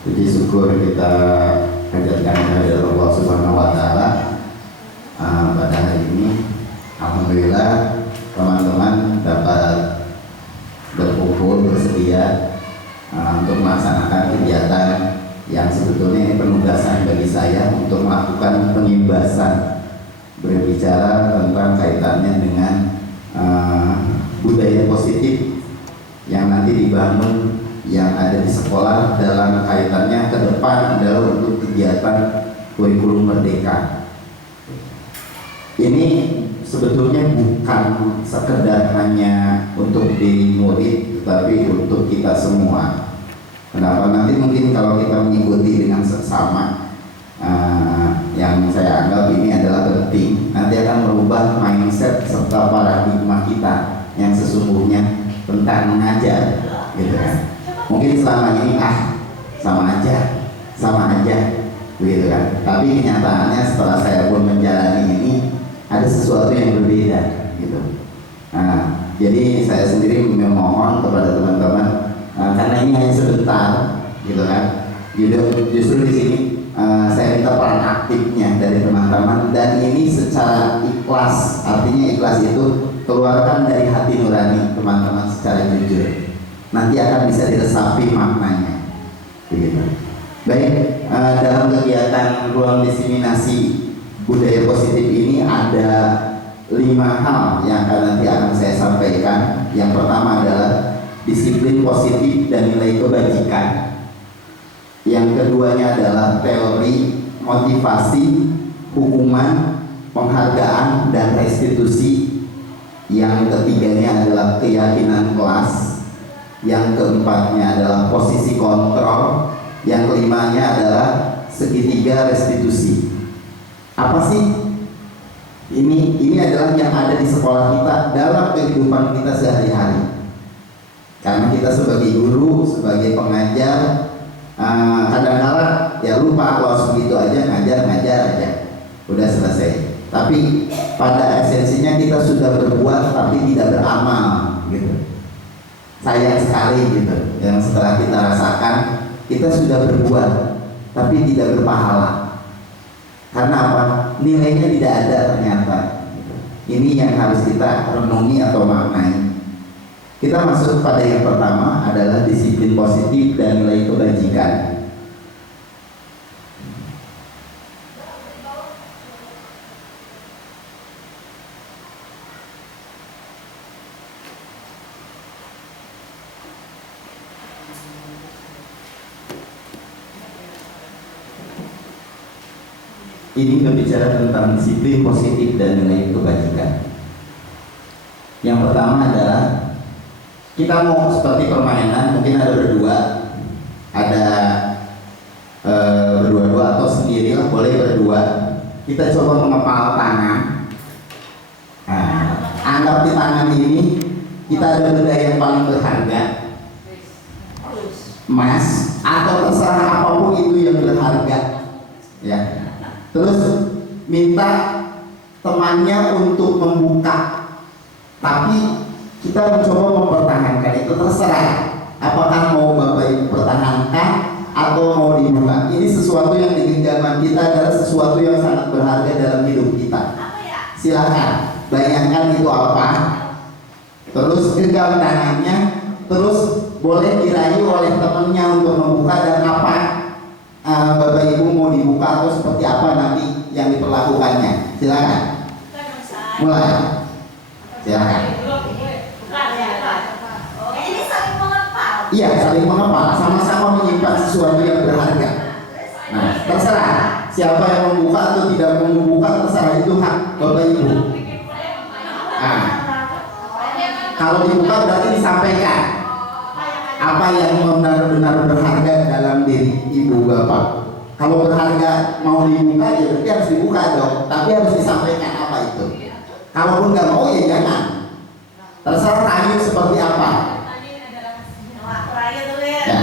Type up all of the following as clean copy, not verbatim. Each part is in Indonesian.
Puji syukur kita panjatkan kehadirat Allah Subhanahu wa Ta'ala pada hari ini. Alhamdulillah teman-teman dapat berkumpul bersedia untuk melaksanakan kegiatan yang sebetulnya penugasan bagi saya untuk melakukan pengimbasan, berbicara tentang kaitannya dengan budaya positif yang nanti dibangun yang ada di sekolah dalam kaitannya ke depan adalah untuk kegiatan kurikulum merdeka. Ini sebetulnya bukan sekedar hanya untuk di murid, tetapi untuk kita semua. Kenapa? Nanti mungkin kalau kita mengikuti dengan seksama, yang saya anggap ini adalah penting, nanti akan merubah mindset serta paradigma kita yang sesungguhnya tentang mengajar, gitu kan. Mungkin selama ini sama aja, begitu kan. Tapi kenyataannya setelah saya pun menjalani ini ada sesuatu yang berbeda, gitu. Nah, jadi saya sendiri memohon kepada teman-teman karena ini hanya sebentar, gitu kan. Justru di sini saya minta peran aktifnya dari teman-teman, dan ini secara ikhlas. Artinya ikhlas itu keluarkan dari hati nurani teman-teman secara jujur. Nanti akan bisa diresapi maknanya, begitu. Baik, dalam kegiatan ruang diseminasi budaya positif ini ada 5 hal yang nanti akan saya sampaikan. Yang pertama adalah disiplin positif dan nilai kebajikan. Yang keduanya adalah teori, motivasi, hukuman, penghargaan, dan restitusi. Yang ketiganya adalah keyakinan kelas. Yang keempatnya adalah posisi kontrol. Yang kelimanya adalah segitiga restitusi. Apa sih? Ini adalah yang ada di sekolah kita dalam kehidupan kita sehari-hari. Karena kita sebagai guru, sebagai pengajar, kadang-kala ya lupa kalau segitu aja ngajar aja, udah selesai. Tapi pada esensinya kita sudah berbuat tapi tidak beramal, gitu. Sayang sekali, gitu. Yang setelah kita rasakan kita sudah berbuat tapi tidak berpahala. Karena apa? Nilainya tidak ada ternyata, gitu. Ini yang harus kita renungi atau maknai. Kita masuk pada yang pertama adalah disiplin positif dan nilai kebajikan. Ini berbicara tentang disiplin positif dan nilai kebajikan. Yang pertama adalah kita mau seperti permainan, mungkin ada berdua, ada berdua-dua atau sendiri lah, boleh berdua. Kita coba mengepal tangan. Nah, anggap di tangan ini kita ada benda yang paling berharga, emas atau terserah apapun itu yang berharga, ya. Terus minta temannya untuk membuka, tapi kita mencoba mempertahankan. Itu terserah apakah mau Bapak Ibu pertahankan atau mau dibuka. Ini sesuatu yang di genggaman kita adalah sesuatu yang sangat berharga dalam hidup kita. Silakan bayangkan itu apa. Terus genggam tangannya, terus boleh dirayu oleh temannya untuk membuka, dan apa Bapak Ibu mau dibuka atau seperti apa nanti yang diperlakukannya. Silakan. Mulai. Silakan. Ini saling mengepal. Iya, saling mengepal, sama-sama menyimpan sesuatu yang berharga. Nah, terserah siapa yang membuka atau tidak membuka, terserah, itu hak Bapak Ibu. Nah, kalau dibuka berarti disampaikan apa yang benar-benar berharga dalam diri ibu bapak. Kalau berharga mau dibuka ya berarti harus dibuka dong, tapi harus disampaikan apa itu. Kalaupun nggak mau ya jangan. Terserah rayu seperti apa. Ya,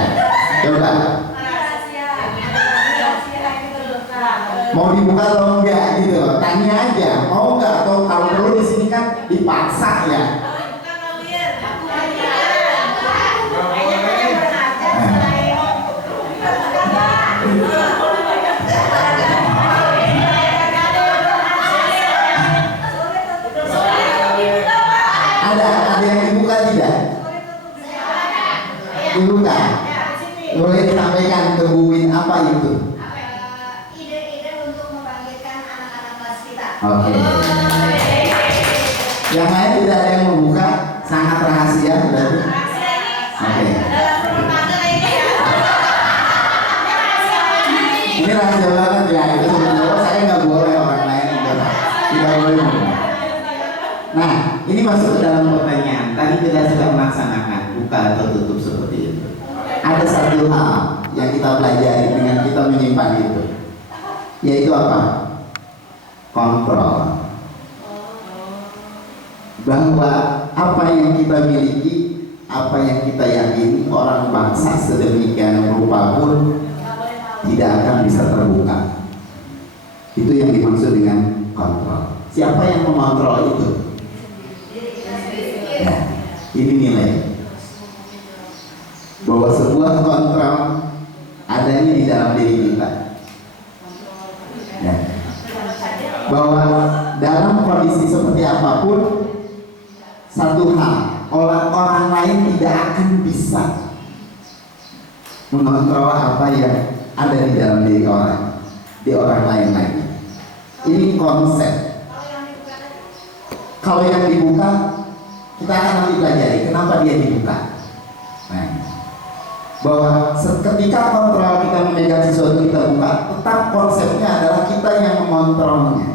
coba. Mau dibuka atau enggak gitu loh. Tanya aja, mau enggak, atau kalau perlu di sini kan dipaksa ya. Boleh disampaikan ke Bu Win apa itu? Ide-ide untuk membangkitkan anak-anak kelas kita. Oke. Yang lain tidak ada yang membuka, sangat rahasia berarti. Oke. Ini rahasia banget ya. Itu sebenarnya saya nggak boleh orang lain tidak boleh membuka. Nah, ini masuk ke dalam pertanyaan. Tadi kita sudah melaksanakan buka atau tutup seperti itu. Ada satu hal yang kita pelajari dengan kita menyimpan itu, yaitu apa? Kontrol. Bahwa apa yang kita miliki, apa yang kita yakini, orang bangsa sedemikian rupa pun tidak akan bisa terbuka. Itu yang dimaksud dengan kontrol. Siapa yang mengontrol itu? Ya, ini nilai bahwa sebuah kontrol adanya di dalam diri kita. Ya. Bahwa dalam kondisi seperti apapun, satu hal, orang lain tidak akan bisa mengontrol apa yang ada di dalam diri orang, di orang lain lagi. Ini konsep. Kalau yang dibuka, kita akan nanti pelajari kenapa dia dibuka. Nah, bahwa ketika kontrol kita memegang sesuatu kita buka, tetap konsepnya adalah kita yang mengontrolnya.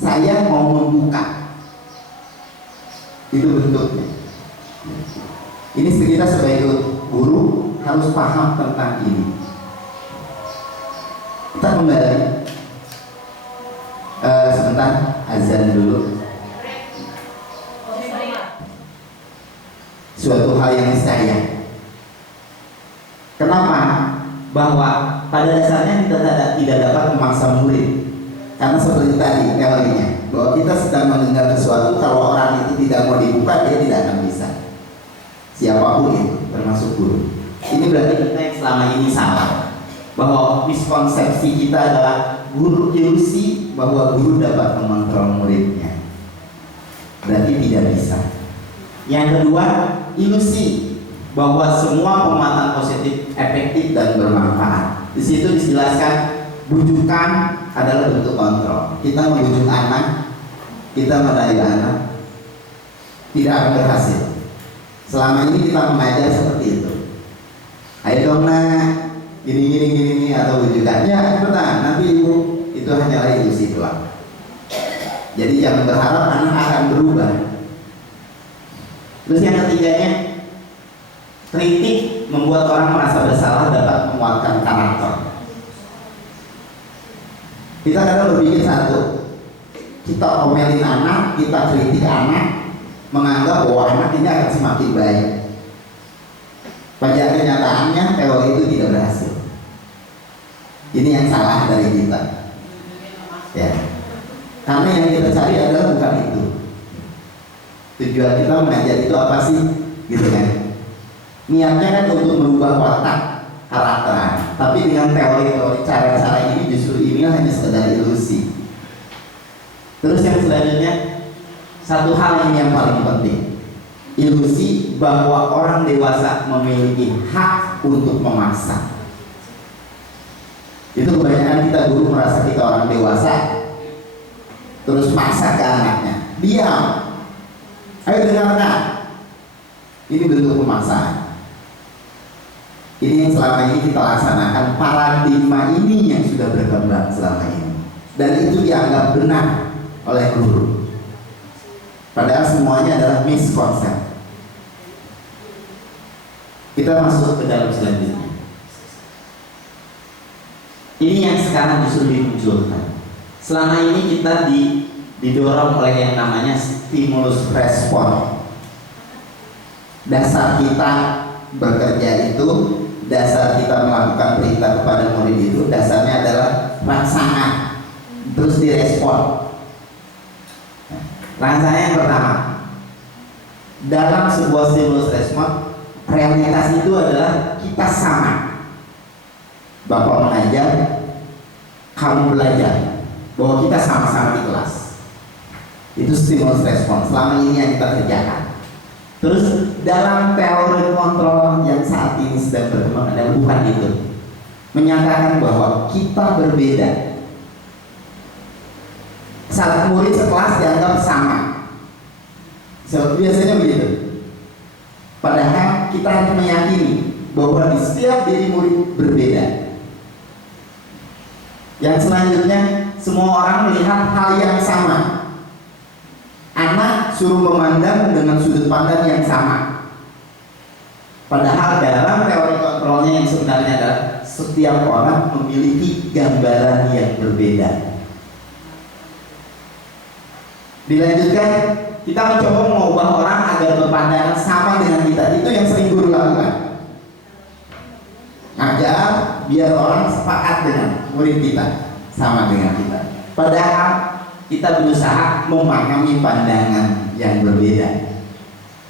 Saya mau membuka. Itu bentuknya. Ini kita sebagai guru harus paham tentang ini. Kita kembali sebentar, azan dulu. Suatu hal yang niscaya. Kenapa? Bahwa pada dasarnya kita tidak dapat memaksa murid. Karena seperti tadi teorinya, bahwa kita sedang mendengar sesuatu, kalau orang itu tidak mau dibuka, dia tidak akan bisa. Siapapun itu, termasuk guru. Ini berarti kita yang selama ini salah. Bahwa miskonsepsi kita adalah guru ilusi bahwa guru dapat mengontrol muridnya. Berarti tidak bisa. Yang kedua, ilusi bahwa semua penguatan positif efektif dan bermanfaat. Di situ dijelaskan bujukan adalah bentuk kontrol. Kita membujuk anak, kita merayu anak, tidak akan berhasil. Selama ini kita mengajar seperti itu. Ayo dong nak, gini atau bujukan. Ya benar, nanti ibu itu hanyalah ilusi doang. Jadi jangan berharap anak akan berubah. Terus yang ketiganya, kritik membuat orang merasa bersalah dapat menguatkan karakter. Kita kadang berpikir satu, kita omelin anak, kita kritik anak, menganggap bahwa anak ini akan semakin baik. Pada kenyataannya teori itu tidak berhasil. Ini yang salah dari kita. Ya, karena yang kita cari adalah bukan itu. Tujuan kita mengajar itu apa sih, gitu kan? Niatnya kan untuk merubah watak karakter, tapi dengan teori-teori cara-cara ini justru ini hanya sekedar ilusi. Terus yang selanjutnya, satu hal ini yang paling penting, ilusi bahwa orang dewasa memiliki hak untuk memaksa. Itu kebanyakan kita guru merasa kita orang dewasa, terus maksa ke anaknya, diam, ayo dengarkan. Ini bentuk pemaksaan. Ini yang selama ini kita laksanakan, paradigma ini yang sudah berkembang selama ini, dan itu dianggap benar oleh guru. Padahal semuanya adalah miskonsep. Kita masuk ke dalam selanjutnya. Ini yang sekarang justru dimunculkan. Selama ini kita didorong oleh yang namanya stimulus respon. Dasar kita bekerja itu, dasar kita melakukan perintah kepada murid itu, dasarnya adalah laksana, terus direspon. Laksana yang pertama, dalam sebuah stimulus respon, realitas itu adalah kita sama. Bapak mengajar, kamu belajar, bahwa kita sama-sama di kelas. Itu stimulus respon. Selama ini yang kita kerjakan. Terus dalam teori kontrol yang saat ini sedang berkembang adalah bukan itu, menyatakan bahwa kita berbeda. Saat murid sekelas dianggap sama, biasanya begitu. Padahal kita harus meyakini bahwa di setiap diri murid berbeda. Yang selanjutnya, semua orang melihat hal yang sama. Anak suruh memandang dengan sudut pandang yang sama. Padahal dalam teori kontrolnya yang sebenarnya adalah setiap orang memiliki gambaran yang berbeda. Dilanjutkan, kita mencoba mengubah orang agar berpandangan sama dengan kita. Itu yang sering guru lakukan. Agar biar orang sepakat dengan murid kita, sama dengan kita. Padahal kita berusaha memahami pandangan yang berbeda.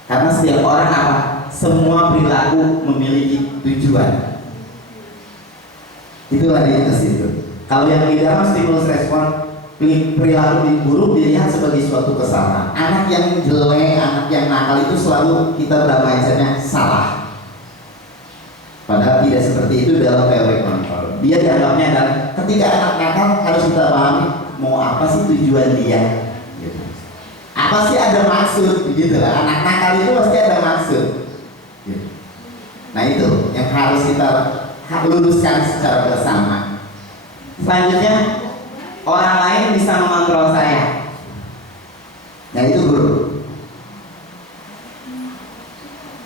Karena setiap orang apa? Semua perilaku memiliki tujuan. Itulah dia ke situ. Kalau yang di dalam stimulus respon, perilaku buruk dilihat sebagai suatu kesalahan. Anak yang jelek, anak yang nakal itu selalu kita bermindsetnya salah. Padahal tidak seperti itu dalam teori kontrol. Dia dianggapnya adalah ketika anak nakal harus kita pahami mau apa sih tujuan dia. Gitu. Apa sih ada maksud, begitu lah. Anak nakal itu pasti ada maksud. Gitu. Nah itu yang harus kita luruskan secara bersama. Selanjutnya, orang lain bisa mengontrol saya. Nah itu guru.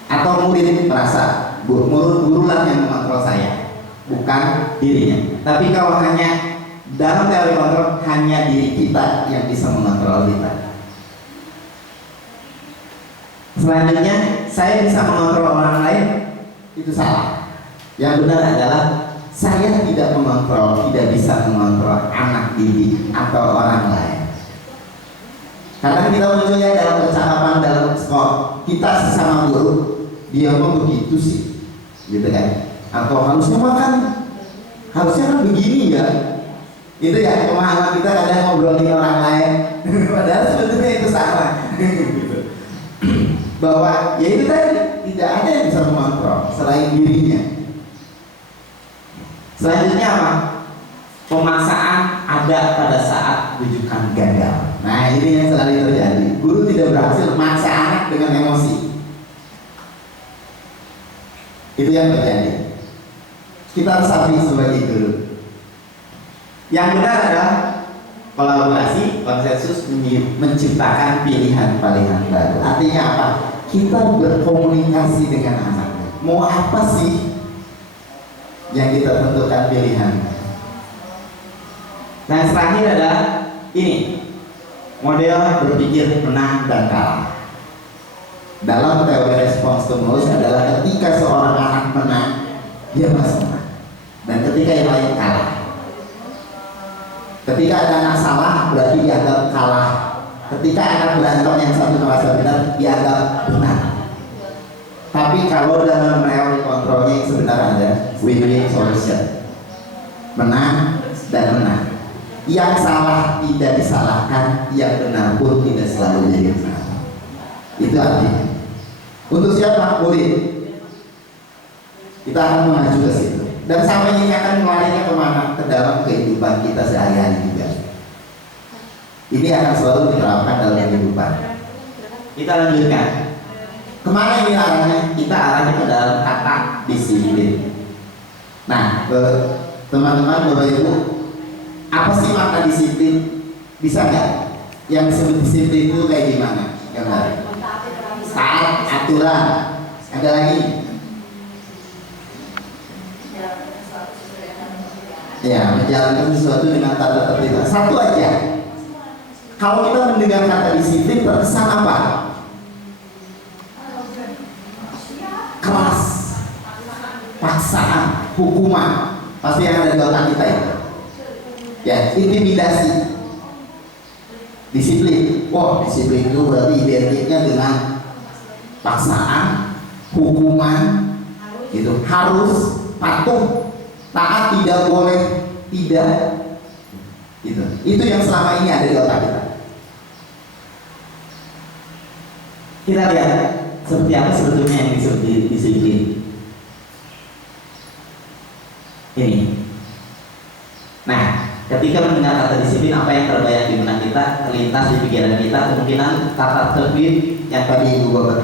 Atau murid merasa gurulah yang mengontrol saya, bukan dirinya. Tapi kalau hanya dalam teori kontrol, hanya diri kita yang bisa mengontrol kita. Selanjutnya, saya bisa mengontrol orang lain, itu salah. Yang benar adalah saya tidak mengontrol, tidak bisa mengontrol anak didik atau orang lain. Karena kita munculnya dalam percakapan dalam sekolah, kita sesama guru, dia mau begitu sih, gitu kan? Atau harusnya kan begini ya. Itu ya pemahaman kita kadang ngobrolin orang lain, padahal sebetulnya itu salah. Bahwa ya itu tadi tidak ada yang bisa mengontrol selain dirinya. Selanjutnya apa? Pemaksaan ada pada saat rujukan gagal. Nah ini yang selalu terjadi. Guru tidak berhasil memaksa anak dengan emosi. Itu yang terjadi. Kita harus akui sebagai guru. Yang benar adalah kolaborasi, konsensus, menciptakan pilihan-pilihan baru. Artinya apa? Kita berkomunikasi dengan anak. Mau apa sih yang kita tentukan pilihan. Nah yang terakhir adalah ini, model berpikir menang dan kalah. Dalam teori respons stimulus adalah ketika seorang anak menang, dia merasa menang, dan ketika yang lain kalah. Ketika ada anak salah, berarti dianggap kalah. Ketika anak berantem yang satu merasa benar, dianggap benar. Tapi kalau dalam teori kontrolnya yang sebenarnya ada win-win solution, menang dan menang. Yang salah tidak disalahkan, yang benar pun tidak selalu jadi benar. Itu artinya. Untuk siapa? Murid. Kita akan mengacu ke situ. Dan sampai ini akan melarinya kemana? Ke dalam kehidupan kita sehari-hari juga. Ini akan selalu diterapkan dalam kehidupan. Kita lanjutkan. Kemana ini arahnya? Kita arahnya ke dalam kata disiplin. Nah, teman-teman, Bapak Ibu, apa sih makna disiplin? Bisa nggak? Yang disebut disiplin itu kayak gimana? Gambar. Taat aturan. Ada lagi? Ya, menjalankan sesuatu dengan tata tertib. Satu aja. Kalau kita mendengar kata disiplin, terkesan apa? Keras, paksaan, hukuman. Pasti yang ada di otak kita ya. Ya, intimidasi. Disiplin. Wah, disiplin itu berarti identiknya dengan paksaan, hukuman, gitu. Harus patuh, taat, tidak boleh tidak. Itu yang selama ini ada di otak kita. Kita lihat seperti apa sebetulnya yang disebut disiplin? Ini. Nah, ketika mendengar kata disiplin, apa yang terbayang di benak kita, terlintas di pikiran kita, kemungkinan tata tertib yang tadi Ibu Bapak,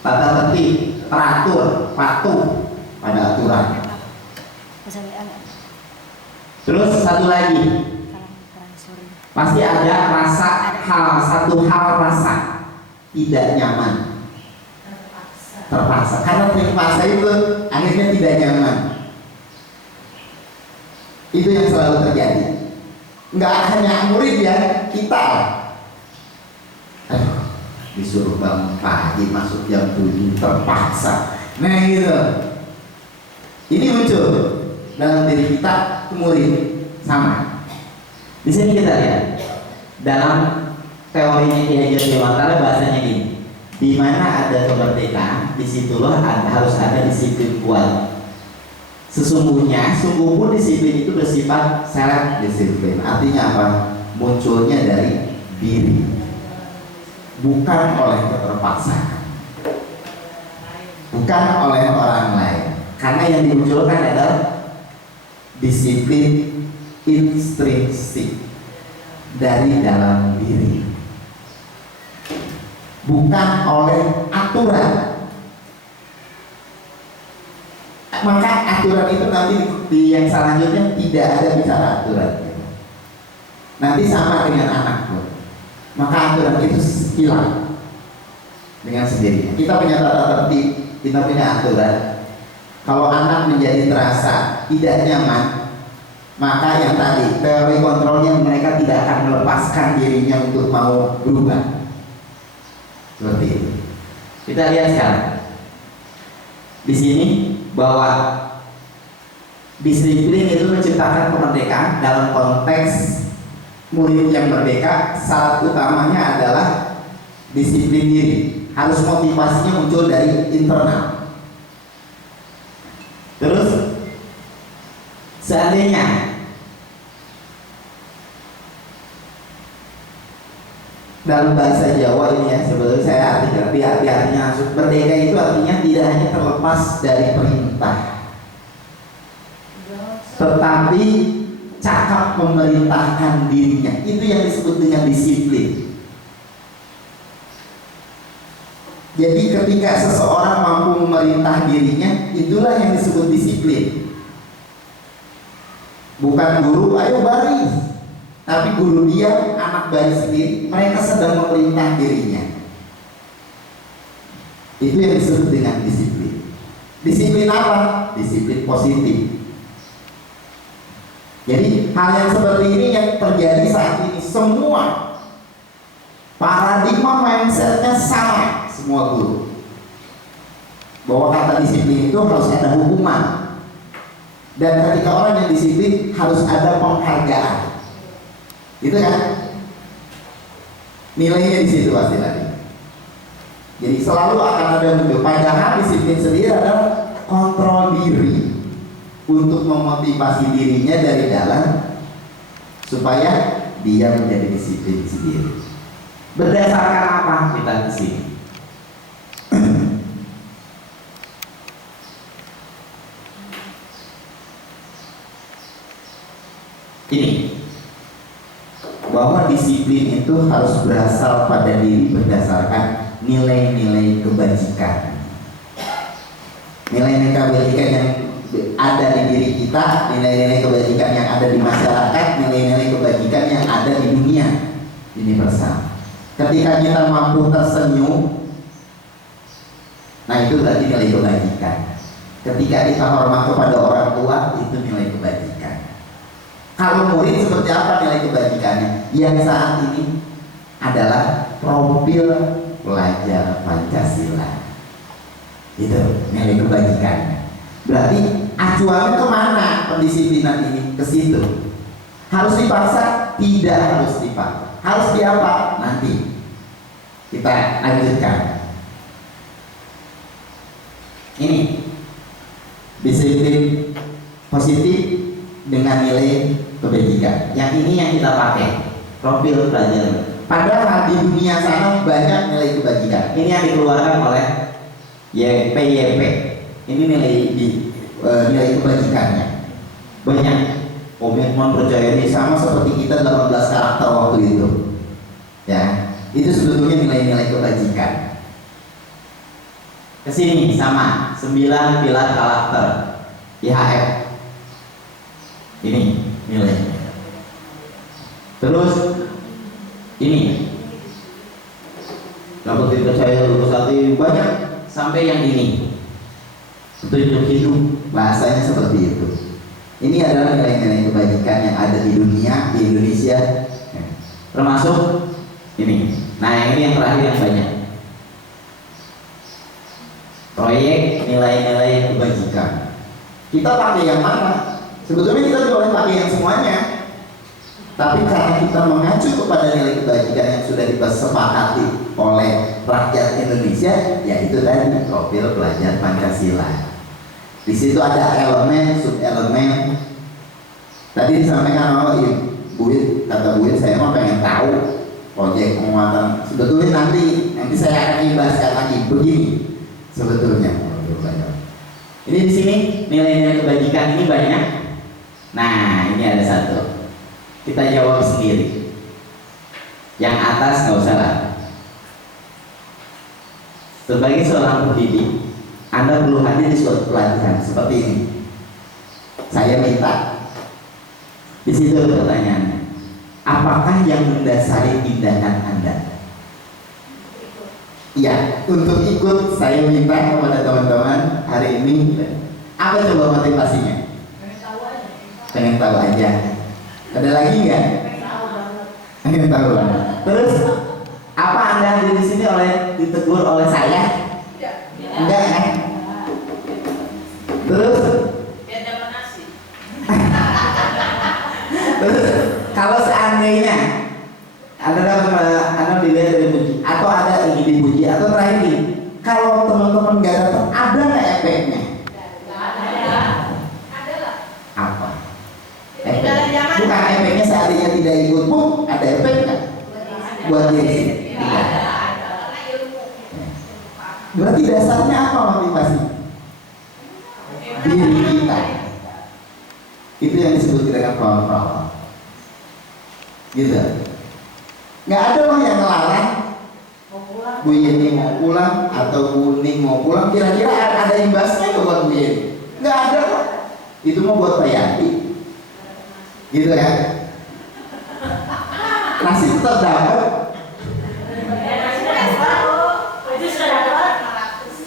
tata tertib, teratur, patuh pada aturan. Terus satu lagi, pasti ada satu hal rasa tidak nyaman, terpaksa. Karena terpaksa itu akhirnya tidak nyaman. Itu yang selalu terjadi. Nggak hanya murid ya, kita. Aduh, disuruh bangun pagi masuk jam 7 terpaksa. Nah gitu. Ini muncul dalam diri kita, murid sama. Di sini kita lihat dalam teorinya Ki Hajar Dewantara bahasanya gini. Di mana ada kemerdekaan, disitulah harus ada disiplin kuat. Sesungguhnya, sungguh pun disiplin itu bersifat self disiplin. Artinya apa? Munculnya dari diri, bukan oleh keterpaksaan, bukan oleh orang lain. Karena yang dimunculkan adalah disiplin intrinsik dari dalam diri, bukan oleh aturan. Maka aturan itu nanti di yang selanjutnya tidak ada bicara aturan. Nanti sama dengan anak pun, maka aturan itu hilang dengan sendirinya. Kita punya tata tertib, kita punya aturan. Kalau anak menjadi terasa tidak nyaman, maka yang tadi teori kontrolnya, mereka tidak akan melepaskan dirinya untuk mau berubah. Seperti itu. Kita lihat sekarang di sini bahwa disiplin itu menciptakan kemerdekaan. Dalam konteks murid yang merdeka, syarat utamanya adalah disiplin diri. Harus motivasinya muncul dari internal. Terus seandainya dalam bahasa Jawa ini ya, sebetulnya saya artikan artinya merdeka itu artinya tidak hanya terlepas dari perintah, tetapi cakap memerintahkan dirinya. Itu yang disebut dengan disiplin. Jadi ketika seseorang mampu memerintah dirinya, itulah yang disebut disiplin. Bukan guru, ayo baris, tapi guru dia, anak baris sendiri, mereka sedang memerintah dirinya. Itu yang disebut dengan disiplin. Disiplin apa? Disiplin positif. Jadi hal yang seperti ini yang terjadi saat ini, semua paradigma mindsetnya sama, semua guru, bahwa kata disiplin itu harus ada hukuman, dan ketika orang yang disiplin harus ada penghargaan. Itu kan nilainya di situ pasti tadi. Jadi selalu akan ada muncul. Padahal disiplin sendiri adalah kontrol diri untuk memotivasi dirinya dari dalam supaya dia menjadi disiplin sendiri. Berdasarkan apa kita di sini? Ini bahwa disiplin itu harus berasal pada diri berdasarkan nilai-nilai kebajikan. Nilai-nilai kebajikan yang ada di diri kita, nilai-nilai kebajikan yang ada di masyarakat, nilai-nilai kebajikan yang ada di dunia universal. Ketika kita mampu tersenyum, nah itu berarti nilai kebajikan. Ketika kita hormat kepada orang tua, itu nilai kebajikan. Kalau murid seperti apa nilai kebajikannya? Yang saat ini adalah profil pelajar Pancasila. Itu nilai kebajikannya. Berarti acuannya kemana pendisiplinan ini? Ke situ. Harus dipaksa? Tidak harus dipaksa. Harus diapa? Nanti kita lanjutkan. Ini disiplin positif dengan nilai kebajikan. Yang ini yang kita pakai, profil pelajar. Padahal di dunia sana banyak nilai kebajikan. Ini yang dikeluarkan oleh YP. Ini nilai kebajikannya. Banyak. Komitmen, percaya diri, sama seperti kita 18 karakter waktu itu. Ya, itu sebetulnya nilai-nilai kebajikan. Kesini sama 9 pilar karakter IHF. Ini nilainya. Terus ini dapat dipercaya, lurus hati, banyak sampai yang ini. Petunjuk hidup, bahasanya seperti itu. Ini adalah nilai-nilai kebajikan yang ada di dunia, di Indonesia, termasuk ini. Nah, ini yang terakhir yang banyak. Proyek nilai-nilai kebajikan. Kita pakai yang mana? Sebetulnya kita boleh pakai yang semuanya. Tapi karena kita mengacu kepada nilai kebajikan yang sudah disepakati oleh rakyat Indonesia, yaitu tadi profil pelajar Pancasila. Di situ ada elemen, sub-elemen. Tadi disampaikan oleh Buit, kata Buit, saya mau pengen tahu proyek penguatan. Sebetulnya nanti saya akan bahaskan lagi begini. Sebetulnya, ini di sini nilai-nilai kebajikan ini banyak. Nah, ini ada satu. Kita jawab sendiri. Yang atas nggak usah lah. Sebagai seorang pendidik, Anda perlu hadir di suatu pelatihan seperti ini. Saya minta, di situ pertanyaannya, apakah yang mendasari tindakan Anda? Ya, untuk ikut saya minta kepada teman-teman hari ini, apa coba motivasinya? Pengen tahu aja. Ada lagi nggak? Pengen tahu. Terus apa Anda hadir di sini ditegur oleh saya? Enggak kan? Terus? Biar dapat nasi. Terus kalau seandainya Anda dilihat dari puji atau ada ingin dipuji atau terakhir ini, kalau teman-teman nggak dapat, ada nggak efeknya? Ada lah. Apa? Dalam zaman. Bukan efeknya seandainya tidak ikut pun ada efek nggak buat diri? Tidak. Karena ilmu. Berarti dasarnya apa motivasi? Diri kita. Itu yang disebut dengan kontrol. Gitu. Nggak ada loh yang ngelarang Bu Yeni mau pulang atau Bu Ning mau pulang. Kira-kira ada imbasnya nggak buat Bu Yeni? Nggak ada kok. Itu mau buat Pak Yanti. Gitu kan? Nasi tetap dapat.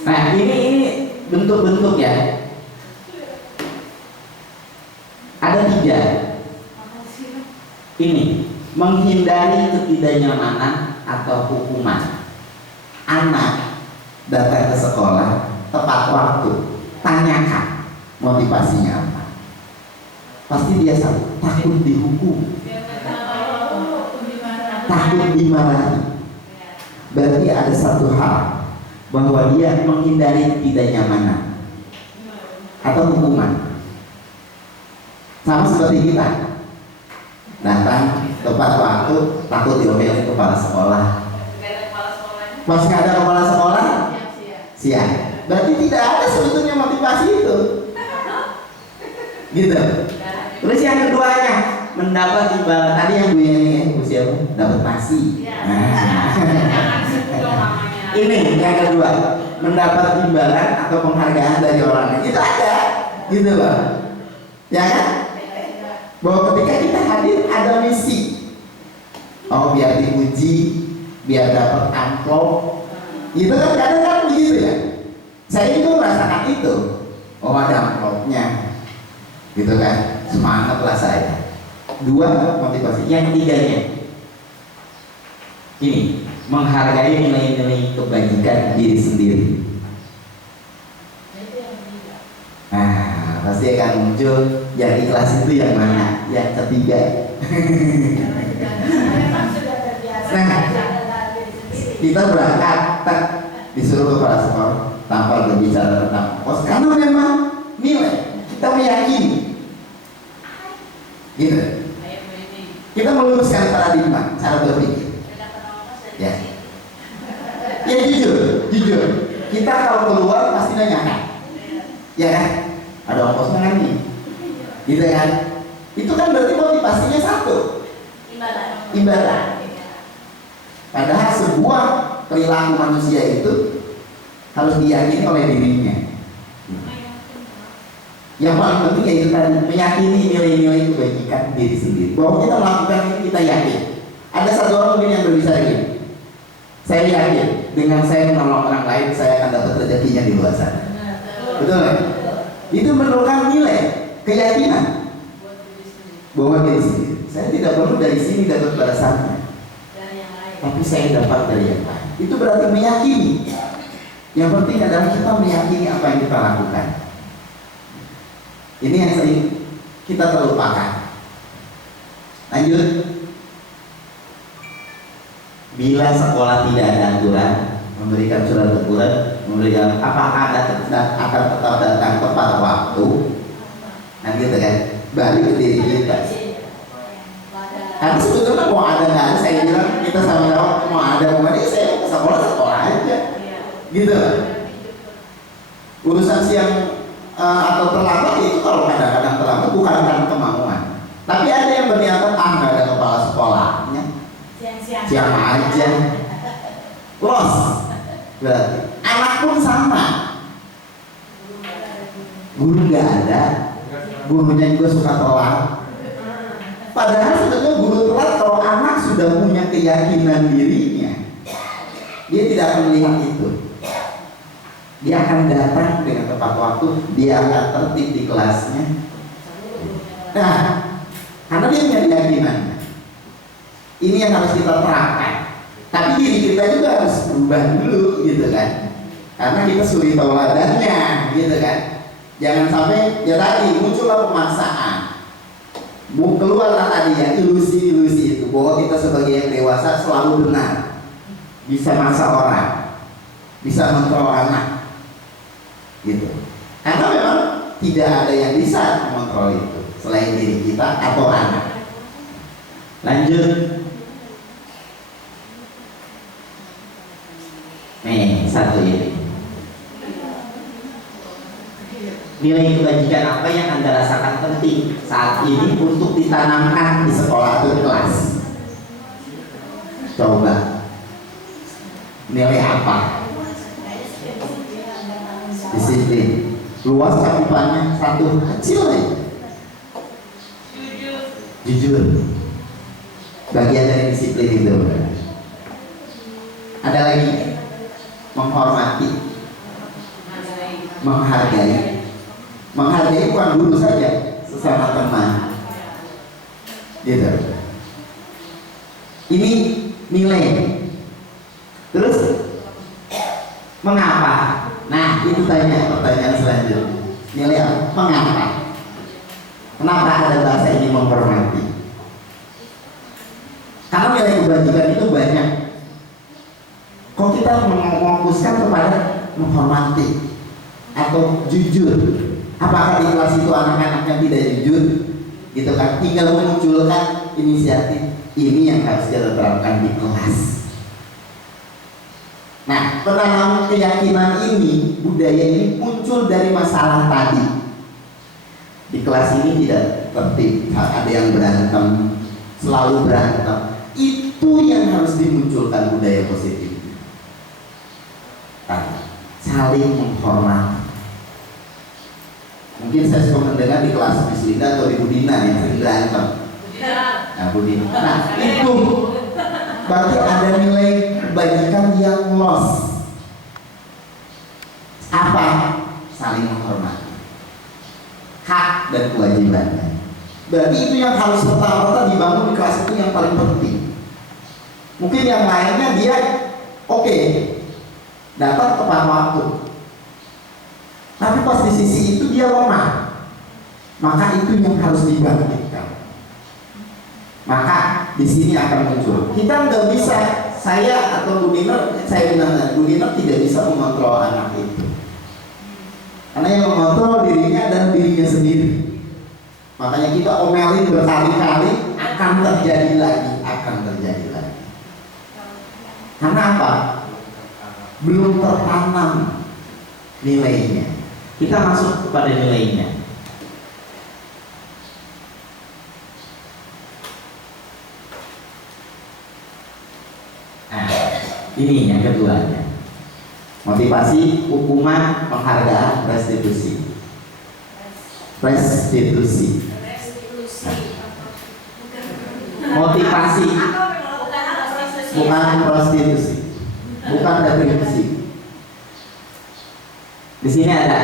Nah, ini bentuk-bentuk ya. Ada 3. Ini menghindari ketidaknyamanan atau hukuman. Anak datang ke sekolah tepat waktu, tanyakan motivasinya apa. Pasti dia takut dihukum, takut dimarahi. Berarti ada satu hal, bahwa dia menghindari ketidaknyamanan atau hukuman. Sama seperti kita datang tepat waktu, takut diomelin kepala sekolah. Pas nggak ada kepala sekolah, siap. Berarti tidak ada sebetulnya motivasi itu. Gitu. Terus yang keduanya, mendapat imbalan. Tadi yang Bu Yani siapa? Dapat nasi. Ini yang kedua, mendapat imbalan atau penghargaan dari orang lain. Itu ada, gitu loh. Ya kan? Bahwa ketika kita hadir ada misi. Oh, biar dipuji, biar dapat amplop. Itu kan kadang-kadang begitu ya. Saya itu merasakan itu. Oh, ada amplopnya. Gitu kan? Semangat lah saya. 2 motivasi. Yang ketiganya, ini menghargai nilai-nilai kebajikan diri sendiri. Nah, pasti akan muncul yang ikhlas itu yang mana? Yang ketiga. Nah, kita berangkat, disuruh kepala sekolah tanpa berbicara tentang kos, karena memang nilai kita meyakini, gitu. Kita meluruskan paradigma cara berpikir. Ya, ya jujur. Kita kalau keluar pasti nanya kan, ya kan? Ada ongkosnya kan nih, gitu kan? Itu kan berarti motivasinya satu, ibadah. Padahal sebuah perilaku manusia itu harus diyakini oleh dirinya. Yang paling penting yaitu tadi meyakini nilai-nilai kebajikan diri sendiri. Bahwa kita melakukan ini kita yakin. Ada satu orang mungkin yang berbicara gini, saya yakin dengan saya menolong orang lain saya akan dapat rezekinya di luar sana. Betul kan? Itu merupakan nilai keyakinan bahwa diri sendiri. Saya tidak perlu dari sini dapat balasannya, tapi saya dapat dari yang lain. Itu berarti meyakini. Yang penting adalah kita meyakini apa yang kita lakukan. Ini yang sering kita terlupakan. Lanjut. Bila sekolah tidak ada aturan, memberikan surat teguran, memberikan apakah akan tetap datang tepat waktu, nah gitu kan, balik ke diri kita. Karena sebetulnya mau ada nggak ada, saya bilang kita sama-sama mau ada mau nggak ada, saya ke sekolah aja, gitu. Urusan siang atau terlambat itu kalau kadang-kadang terlambat bukan karena kemauan, tapi ada yang berniat nggak ada kepala sekolahnya, siang aja, los. Berarti anak pun sama, guru nggak ada, gurunya juga suka telat. Padahal sebetulnya guru telat kalau anak sudah punya keyakinan dirinya, dia tidak akan melihat itu. Dia akan datang dengan tepat waktu, dia akan tertib di kelasnya. Nah, karena dia punya keyakinan. Ini yang harus kita terapkan. Tapi diri kita juga harus berubah dulu, gitu kan? Karena kita suri tauladannya, gitu kan? Jangan sampai ya tadi muncullah pemaksaan. Keluarlah tadi ya ilusi-ilusi itu bahwa kita sebagai yang dewasa selalu benar, bisa maksa orang, bisa mengontrol anak, gitu. Karena memang tidak ada yang bisa mengontrol itu selain diri kita atau anak. Lanjut. Nih, satu ini. Nilai kebajikan apa yang Anda rasakan penting saat ini untuk ditanamkan di sekolah atau kelas? Coba. Nilai apa? Disiplin. Luas cakupannya satu kecil aja. Jujur. Bagian dari disiplin itu. Ada lagi. Menghormati, menghargai. Menghargai bukan guru saja, sesama teman, gitu. Ini nilai. Terus mengapa? Nah, itu pertanyaan selanjutnya. Nilai apa? Mengapa? Kenapa ada bahasa ini menghormati? Karena nilai kebajikan itu banyak. Kok kita memfokuskan kepada menghormati atau jujur? Apakah di kelas itu anak-anak yang tidak jujur? Gitu kan? Tinggal memunculkan inisiatif. Ini yang harus kita terapkan di kelas. Nah, penanaman keyakinan ini, budaya ini muncul dari masalah tadi. Di kelas ini tidak tertib, ada yang berantem, selalu berantem. Itu yang harus dimunculkan budaya positif. Saling menghormati. Mungkin saya suka mendengar di kelas Miss Linda atau di Budina yang sering berantem. Nah, Budina. Nah, itu berarti ada nilai kebajikan yang loss. Apa? Saling menghormati. Hak dan kewajibannya. Berarti itu yang harus serta-merta dibangun di kelas itu yang paling penting. Mungkin yang lainnya dia oke, datang tepat waktu. Tapi pas di sisi itu dia lemah. Maka itu yang harus dibangkitkan. Maka di sini akan muncul. Kita nggak bisa, saya atau Bu Dina, saya bilang Bu Dina tidak bisa mengontrol anak itu. Karena yang mengontrol dirinya adalah dirinya sendiri. Makanya kita omelin berkali-kali, akan terjadi lagi. Karena apa? Belum tertanam nilainya. Kita masuk kepada nilainya. Nah, ini yang keduanya. Motivasi, hukuman, penghargaan, restitusi. Restitusi. Motivasi, bukan prostitusi, bukan retribusi. Di sini ada.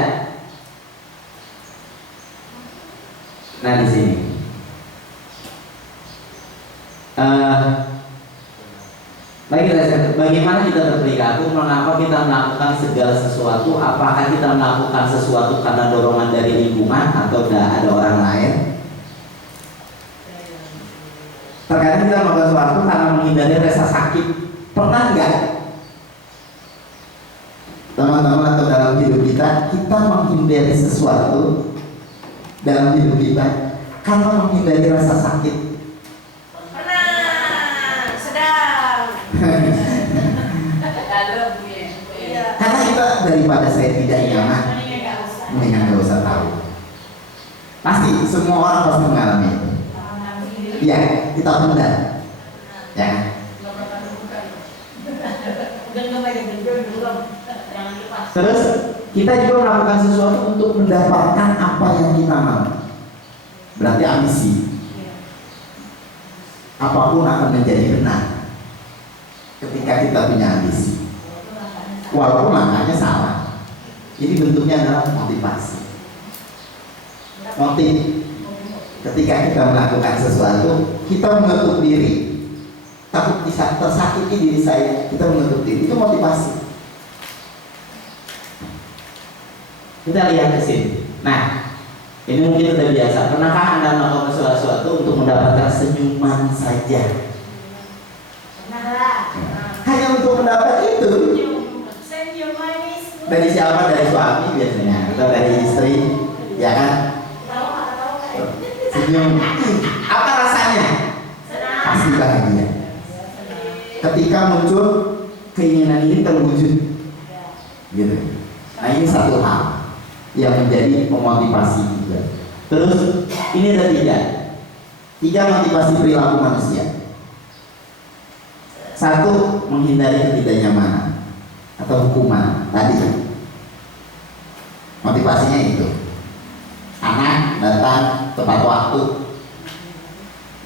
Nah, di sini. Bagaimana kita berperilaku? Mengapa kita melakukan segala sesuatu? Apakah kita melakukan sesuatu karena dorongan dari lingkungan atau ada orang lain? Terkadang kita melakukan sesuatu karena menghindari rasa sakit. Pernah nggak teman-teman atau dalam hidup kita menghindari sesuatu dalam hidup kita karena menghindari rasa sakit? Pernah, sedang. Karena kita daripada saya tidak nyaman, mendingan nggak usah tahu. Pasti semua orang pasti mengalami itu. Ya, kita pendam. Ya. Terus kita juga melakukan sesuatu untuk mendapatkan apa yang kita mau. Berarti ambisi. Apapun akan menjadi benar ketika kita punya ambisi. Walaupun langkahnya salah. Ini bentuknya adalah motivasi. Motif. Ketika kita melakukan sesuatu, kita menutup diri. Takut bisa tersakiti diri saya, kita menutup diri. Itu motivasi. Kita lihat ke sini. Nah, ini mungkin sudah biasa. Pernahkah Anda melakukan sesuatu untuk mendapatkan senyuman saja? Pernah. Hanya untuk mendapat itu. Senyum manis. Dari siapa? Dari suami biasanya, atau dari istri, ya kan? Senyum. Apa rasanya? Pasti bahagia. Ketika muncul keinginan ini terwujud, gitu. Nah, ini satu hal yang menjadi pemotivasi juga. Terus ini ada tiga motivasi perilaku manusia. Satu, menghindari ketidaknyamanan atau hukuman tadi. Motivasinya itu. Anak datang tepat waktu,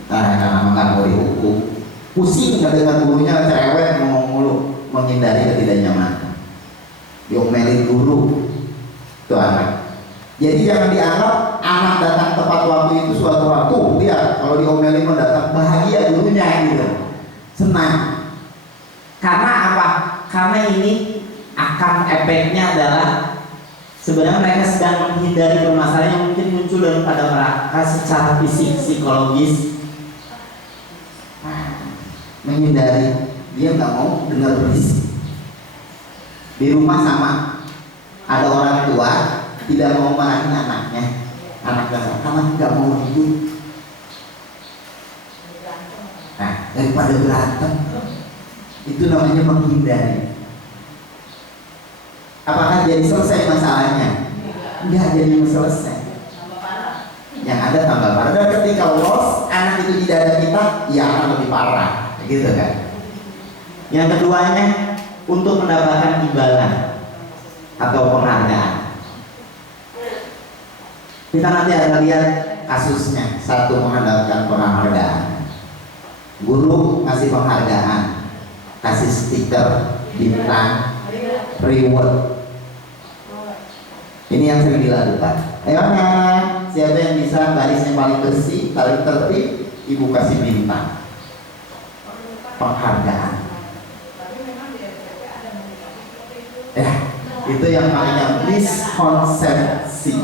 karena nggak mau dihukum, pusing dengan gurunya, cerewet, ngomong mulu, menghindari ketidaknyamanan, diomelin guru, itu anak. Jadi jangan dianggap anak datang tepat waktu itu suatu waktu, lihat kalau diomelin mendatang bahagia gurunya gitu, senang. Karena apa? Karena ini akan efeknya adalah sebenarnya mereka sedang menghindari permasalahan yang mungkin muncul daripada mereka secara fisik, psikologis. Menghindari, dia nggak mau dengar berisik. Di rumah sama, ada orang tua tidak mau marahin anaknya, anaknya nggak mau hidup. Nah, daripada berantem, itu namanya menghindari. Apakah jadi selesai masalahnya? Enggak jadi selesai. Yang ada tambah parah. Dan ketika loss, anak itu tidak ada kita, ya akan lebih parah, gitu kan? Yang keduanya, untuk mendapatkan imbalan atau penghargaan. Kita nanti akan lihat kasusnya. Satu, mendapatkan penghargaan. Guru kasih penghargaan, kasih stiker, bintang, reward. Ini yang sering dilakukan. Ayo anak, siapa yang bisa barisnya paling bersih, paling tertib, ibu kasih bintang. Penghargaan. Ya, itu yang namanya miskonsepsi.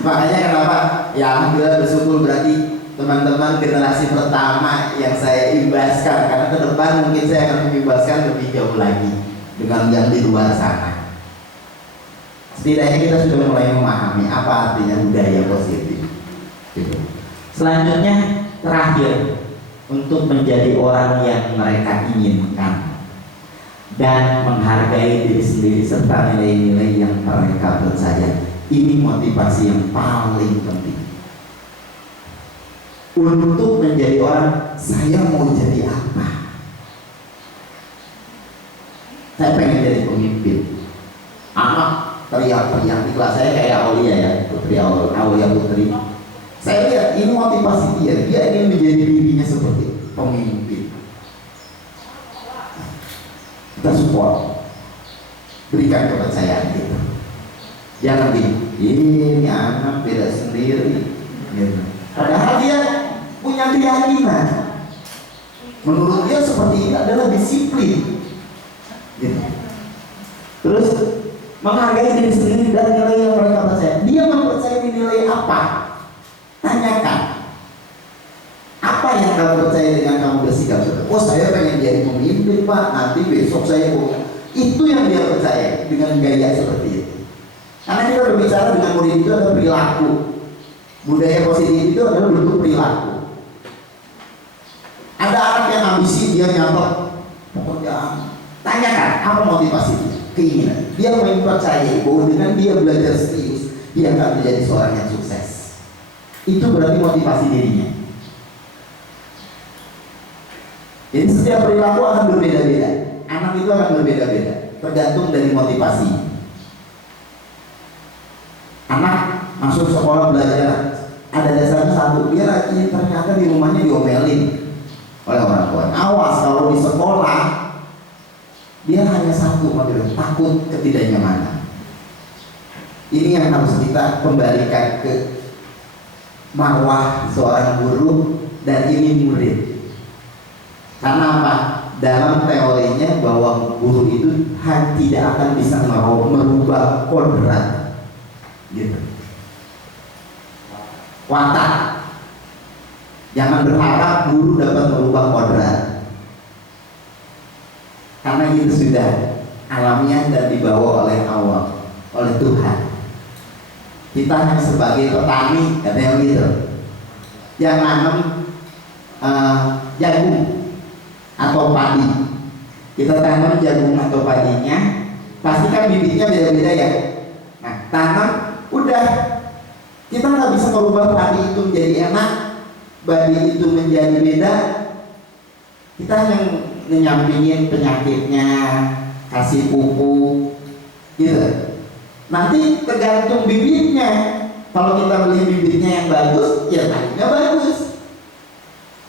Makanya kenapa? Ya alhamdulillah bersyukur, berarti teman-teman generasi pertama yang saya imbaskan, karena ke depan mungkin saya akan mengimbaskan lebih jauh lagi dengan yang di luar sana. Setidaknya kita sudah mulai memahami apa artinya budaya positif. Gitu. Selanjutnya, terakhir, untuk menjadi orang yang mereka inginkan. dan menghargai diri sendiri serta nilai-nilai yang mereka percaya. Ini motivasi yang paling penting. Untuk menjadi orang, saya mau jadi apa? Saya pengen jadi pemimpin. Anak teriak-teriak di kelas saya kayak Aulia ya, Aulia Putri. Saya lihat ini motivasi dia. Dia ingin menjadi dirinya seperti pemimpin. Kita support, berikan kepercayaan kita. Jangan ini anak beda sendiri. Gitu. Padahal dia punya keyakinan. Menurut dia seperti ini adalah disiplin. Gitu. Terus menghargai diri sendiri dan nilai yang mereka percaya. Dia mempercayai nilai apa? Tanyakan. Apa yang kamu percaya dengan kamu bersikap seperti? Oh, saya pengen jadi pemimpin, Pak. Nanti besok saya mau. Itu yang dia percaya dengan gaya seperti itu. Karena kita berbicara dengan murid itu adalah perilaku. Budaya positif itu adalah bentuk perilaku. Ada anak yang ambisi, dia nyatok pekerjaan. Tanyakan apa motivasi dia, keinginan. Dia mempercayai bahwa dengan dia belajar serius, dia akan menjadi seorang yang sukses. Itu berarti motivasi dirinya. Jadi setiap perilaku akan berbeda-beda. Anak itu akan berbeda-beda, tergantung dari motivasi. Anak masuk sekolah belajar, ada dasarnya satu, dia lagi ternyata di rumahnya diomelin oleh orang tua. Awas kalau di sekolah dia hanya satu motivasi, takut ketidaknyamanan. Ini yang harus kita kembalikan ke marwah seorang guru dan ini murid. Karena apa? Dalam teorinya bahwa guru itu tidak akan bisa merubah kodrat, gitu. Watak. Jangan berharap guru dapat merubah kodrat. Karena itu sudah alamiah dan dibawa oleh Allah, oleh Tuhan. Kita hanya sebagai petani, katanya begitu, yang nanam jagung atau padi. Kita tanam jagung atau padinya, pasti kan bibitnya beda-beda ya. Nah, tanam, udah. Kita nggak bisa merubah padi itu menjadi enak, padi itu menjadi beda. Kita yang menyampingin penyakitnya, kasih pupuk, gitu. Nanti tergantung bibitnya. Kalau kita beli bibitnya yang bagus, ya padinya bagus.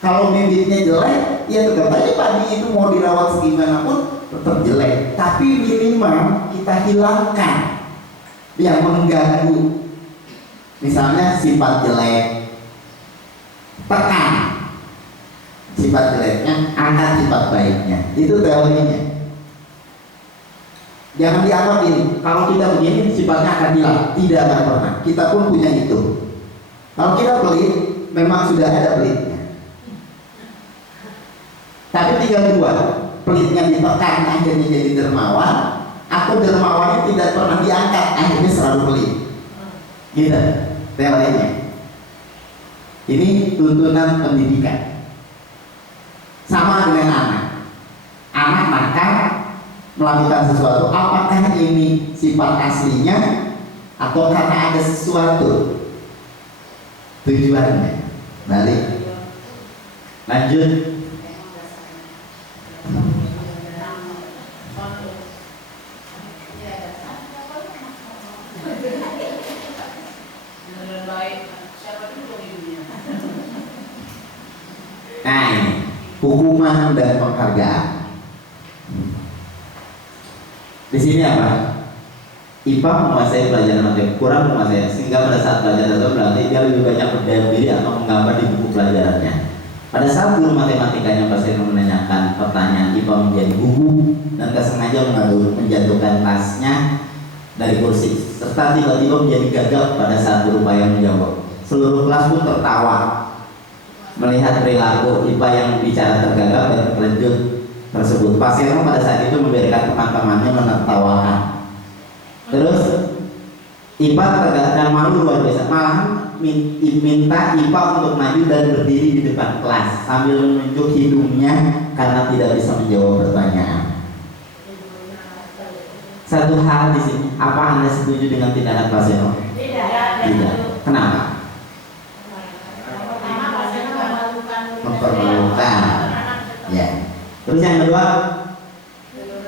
Kalau bibitnya jelek, ya tetap aja padi itu mau dirawat segimanapun tetap jelek. Tapi minimal kita hilangkan yang mengganggu. Misalnya sifat jelek, tekan sifat jeleknya, angkat sifat baiknya. Itu teorinya. Jangan dianggap ini, kalau kita begini sifatnya akan hilang. Tidak akan pernah. Kita pun punya itu. Kalau kita pelit, memang sudah ada pelitnya. Tapi tinggal dua, pelitnya ditekan akhirnya jadi dermawan, atau dermawannya tidak pernah diangkat akhirnya selalu pelit. Gitu teorinya. Ini tuntunan pendidikan. Sama dengan anak. Anak nakal melakukan sesuatu, apakah ini sifat aslinya atau karena ada sesuatu tujuannya? Balik. Lanjut. Nah ini hukuman dan penghargaan. Di sini apa? IPA menguasai pelajaran matematika, kurang menguasai, sehingga pada saat belajar itu berarti dia lebih banyak berdaya diri atau menggambar di buku pelajarannya. Pada saat guru matematikanya pasti menanyakan pertanyaan, IPA menjadi gugup dan sengaja menjatuhkan tasnya dari kursi, serta tiba-tiba menjadi gagap pada saat berupaya menjawab. Seluruh kelas pun tertawa melihat perilaku IPA yang bicara tergagap dan terkejut tersebut. Pasien pada saat itu membiarkan teman-temannya menertawakan. Terus IPA tergagap dan malu luar biasa, malahan minta IPA untuk maju dan berdiri di depan kelas sambil menunjuk hidungnya karena tidak bisa menjawab pertanyaan. satu hal di sini. Apa Anda setuju dengan tindakan Pak Seno? Tidak. Kenapa? Pertama, pasien memalukan. Mempermalukan. Ya. Terus yang kedua,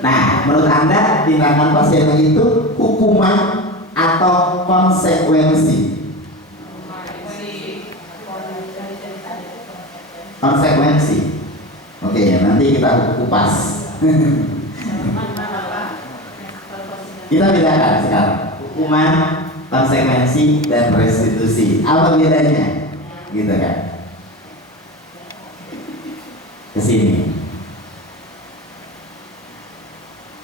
nah, menurut Anda tindakan Pak Seno itu hukuman atau konsekuensi? Konsekuensi. Oke, nanti kita kupas. Kita bedakan sekarang hukuman, konsekuensi, dan restitusi. Apa bedanya? Gitu kan? Kesini.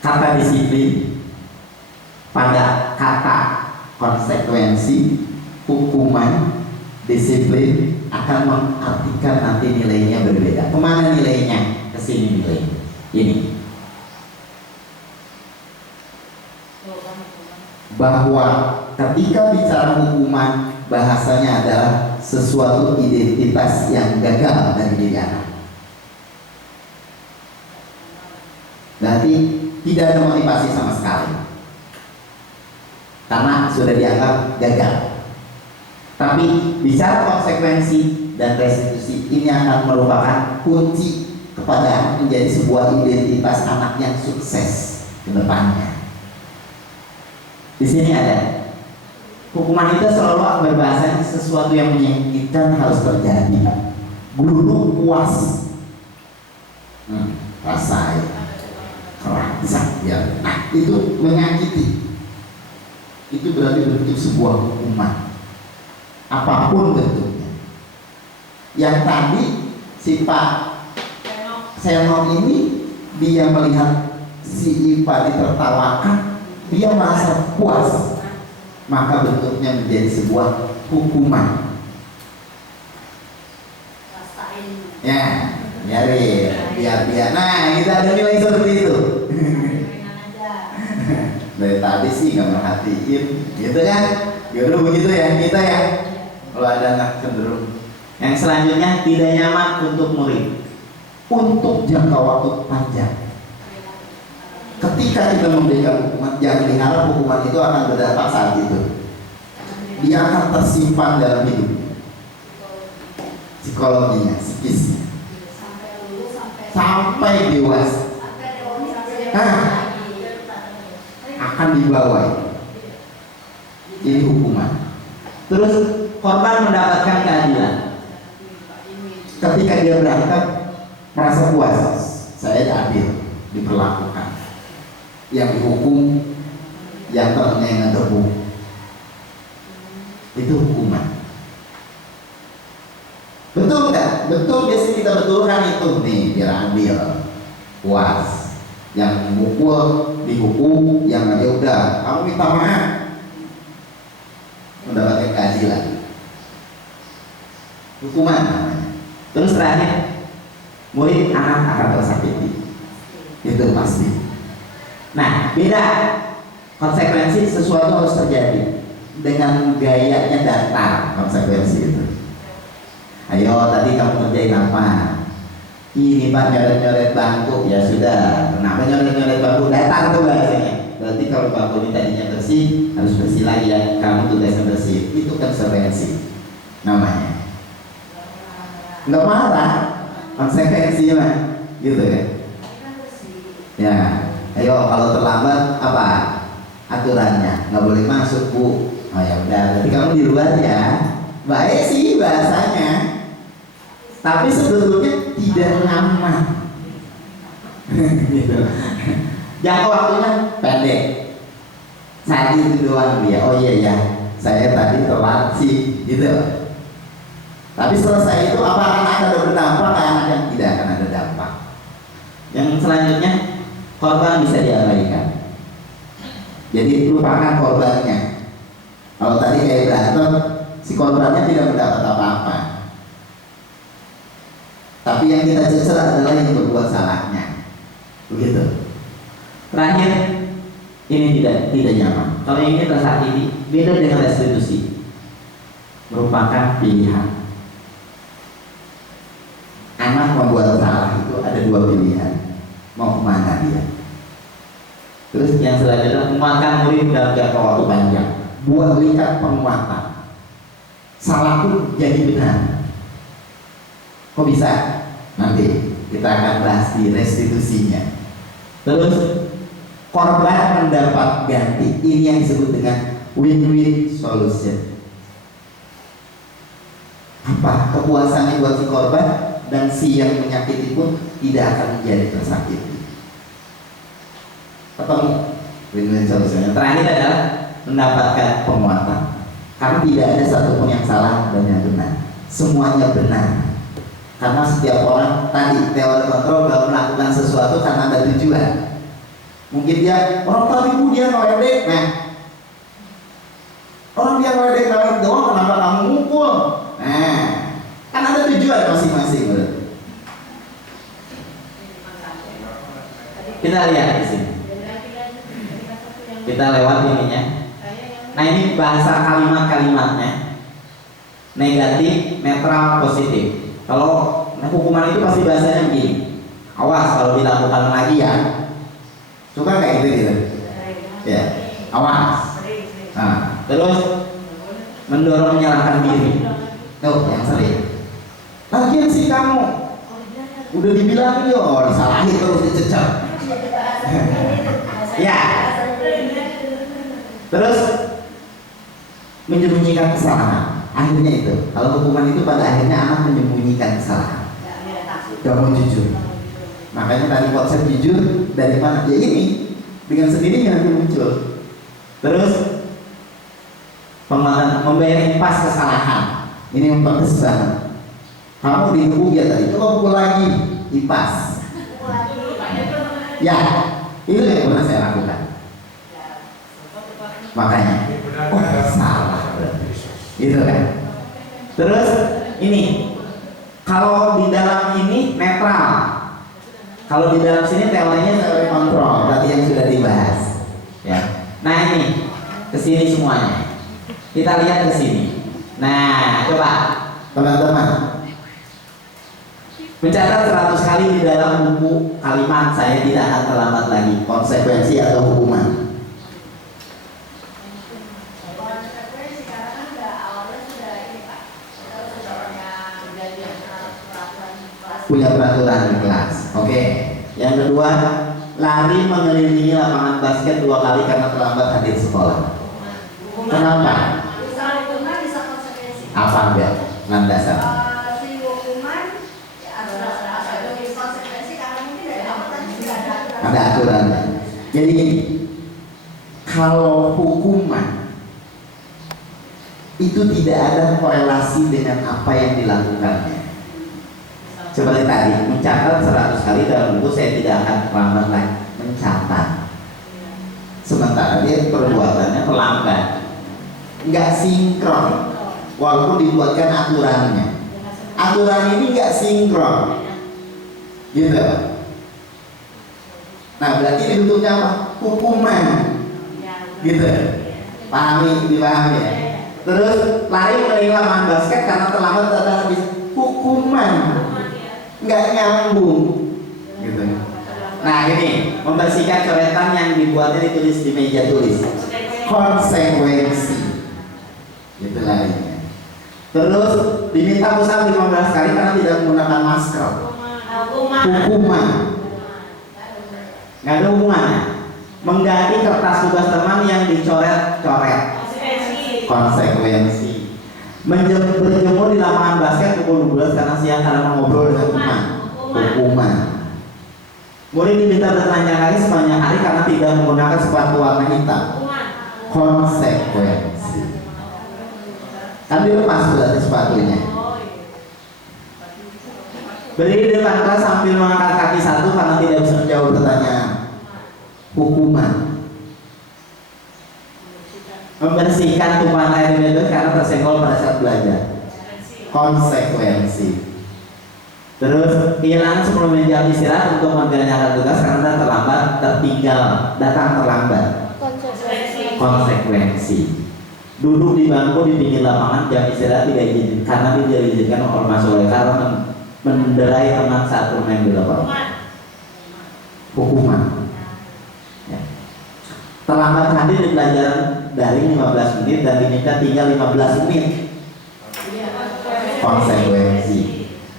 Kata disiplin pada kata konsekuensi, hukuman, disiplin akan mengartikan nanti nilainya berbeda. Kemana nilainya? Kesini nilainya. Ini. Bahwa ketika bicara hukuman, bahasanya adalah sesuatu identitas yang gagal dari diri anak. Berarti tidak ada motivasi sama sekali, karena sudah dianggap gagal. Tapi bicara konsekuensi dan restitusi, ini akan merupakan kunci kepada menjadi sebuah identitas anak yang sukses ke depannya. Di sini ada hukuman itu selalu berbahasa sesuatu yang menyakitkan harus terjadi. Guru puas, rasa keras, ya. Nah, itu menyakiti. Itu berarti bentuk sebuah hukuman. Apapun bentuknya. Yang tadi si Pak Seno ini, dia melihat si Ipa ditertawakan, dia merasa puas, maka bentuknya menjadi sebuah hukuman. Ya, biar. Nah, kita ada nilai seperti itu. Dari tadi sih nggak merhatiin, gitu kan? Yaudah begitu ya kita ya. Kalau ada anak cenderung. Yang selanjutnya, tidak nyaman untuk murid untuk jangka waktu panjang. Ketika kita memberikan hukuman, jangan diharap hukuman itu akan berdampak saat itu. Dia akan tersimpan dalam hidup, psikologinya, psikisnya, sampai dewasa. Akan dibawa. Ini hukuman. Terus korban mendapatkan keadilan. Ketika dia berangkat merasa puas, saya adil diperlakukan. Yang dihukum, yang ternyata terbuk, itu hukuman. Betul nggak? Betul, biasanya kita betulkan itu nih biar adil, puas. Yang memukul dihukum, yang aja udah kamu minta maaf, mendapatkan keadilan. Hukuman namanya. Terus terakhir, murid anak akan tersakiti, itu pasti. Nah, beda. Konsekuensi sesuatu harus terjadi. Dengan gayanya datar konsekuensi itu. Ayo tadi kamu kerjain apa? Ini Pak nyoret-nyoret bangku. Ya sudah. Kenapa nyoret-nyoret bangku? Datar tuh bahasanya. Berarti kalau bangku ini tadinya bersih, harus bersih lagi ya. Kamu tugasnya bersih. Itu konsekuensi namanya. Nggak marah, konsekuensi mah, gitu ya. Ya. Ayo kalau terlambat apa aturannya? Nggak boleh masuk Bu. Oh ya udah, berarti kamu di luar ya. Baik sih bahasanya, tapi sebetulnya tidak nyaman. Gitu. Jangka waktunya pendek. Saat itu doang dia. Oh iya ya, saya tadi telat sih, gitu. Tapi selesai itu apa akan ada berdampak? Yang tidak akan ada dampak. Yang selanjutnya, korban bisa diabaikan. Jadi lupakan korbannya. Kalau tadi kayak berantem, si korbannya tidak mendapat apa-apa. Tapi yang kita cecer adalah yang berbuat salahnya. Begitu. Terakhir, ini tidak nyaman. Kalau ini tersakiti, beda dengan restitusi. Merupakan pilihan. Anak membuat salah itu ada dua pilihan. Mau kemana dia? Terus yang selanjutnya, menguatkan murid dalam jangka waktu panjang. Buat lihat penguatan. Salah pun jadi benar. Kok bisa? Nanti kita akan bahas di restitusinya. Terus korban mendapat ganti. Ini yang disebut dengan win-win solution. Apa kepuasannya buat si korban dan si yang menyakiti pun tidak akan menjadi tersakiti. Ketemu win-win solution. Yang terakhir adalah mendapatkan penguatan. Karena tidak ada satupun yang salah dan yang benar. Semuanya benar. Karena setiap orang tadi teori kontrol dalam melakukan sesuatu karena ada tujuan. Mungkin dia orang tadi dia ngeledek, nah orang dia ngeledek doang, kenapa kamu mukul? Nah, kan ada tujuan masing-masing. Kita lihat di sini. Kita lewat ininya. Nah ini bahasa kalimat-kalimatnya. Negatif, netral, positif. Kalau hukuman itu pasti bahasanya begini. Awas kalau dilakukan lagi ya. Suka kayak gitu. Ya, awas. Nah, terus mendorong menyalahkan diri. Tuh yang sering. Lagian sih kamu udah dibilang yo, disalahin terus dicecer. Ya. Terus menyembunyikan kesalahan. Akhirnya itu, kalau hukuman itu pada akhirnya anak menyembunyikan kesalahan. Gak mau jujur. Makanya tadi konsep jujur dari mana? Ya ini dengan sendirinya nanti muncul. Terus membayar impas kesalahan. Ini memperkesan banget. Kamu dihubungi ya tadi, coba pukul lagi impas. Ya, itu yang pernah saya lakukan. Makanya, oh salah. Gitu kan. Terus ini kalau di dalam ini netral, kalau di dalam sini teorinya teori kontrol, berarti yang sudah dibahas ya. Nah ini kesini semuanya, kita lihat kesini. Nah coba teman-teman mencatat 100 kali di dalam buku kalimat saya tidak akan terlambat lagi, konsekuensi atau hukuman. Punya peraturan di kelas. Oke. Yang kedua, lari mengelilingi lapangan basket 2 kali karena terlambat hadir sekolah. Kenapa? Apa enggak? Landasan. Si hukuman ada konsekuensi karena mungkin dari awal tadi sudah Ada aturannya. Jadi kalau hukuman itu tidak ada korelasi dengan apa yang dilakukannya. Seperti tadi, mencatat 100 kali dalam buku saya tidak akan terlambat lagi mencatat. Sementara dia perbuatannya terlambat, nggak sinkron, walaupun dibuatkan aturannya. Aturan ini nggak sinkron, gitu. Nah berarti ini bentuknya apa? Hukuman, gitu. Dipahami ya. Terus lari mengelilingi lapangan basket karena terlambat datang habis, hukuman. Nggak nyambung gitu. Nah ini membersihkan coretan yang dibuatnya ditulis di meja tulis, konsekuensi itu larinya. Terus diminta usaha 15 kali karena tidak menggunakan masker, hukuman. Nggak ada hubungannya. Mengganti kertas tugas teman yang dicoret-coret, konsekuensi. Berjemur di lapangan basket pukul 12 karena siang karena mengobrol dengan teman, hukuman. Murid diminta bertelanjang kaki sepanjang hari karena tidak menggunakan sepatu warna hitam, konsekuensi. Kan dilepas berarti sepatunya. Berdiri di depan kelas sambil mengangkat kaki satu karena tidak bisa menjawab pertanyaan, hukuman. Membersihkan tumpahan air di meja karena tersenggol pada saat belajar, konsekuensi. Terus kehilangan 10 menit jam istirahat untuk mengerjakan tugas karena tertinggal datang terlambat, konsekuensi. Duduk di bangku di pinggir lapangan jam istirahat tidak diizinkan karena tidak diizinkan oleh masuk karena menderai teman saat bermain di lapangan, hukuman. Ya. terlambat hadir di pelajaran daring 15 menit dan diminta tinggal 15 menit. Konsekuensi.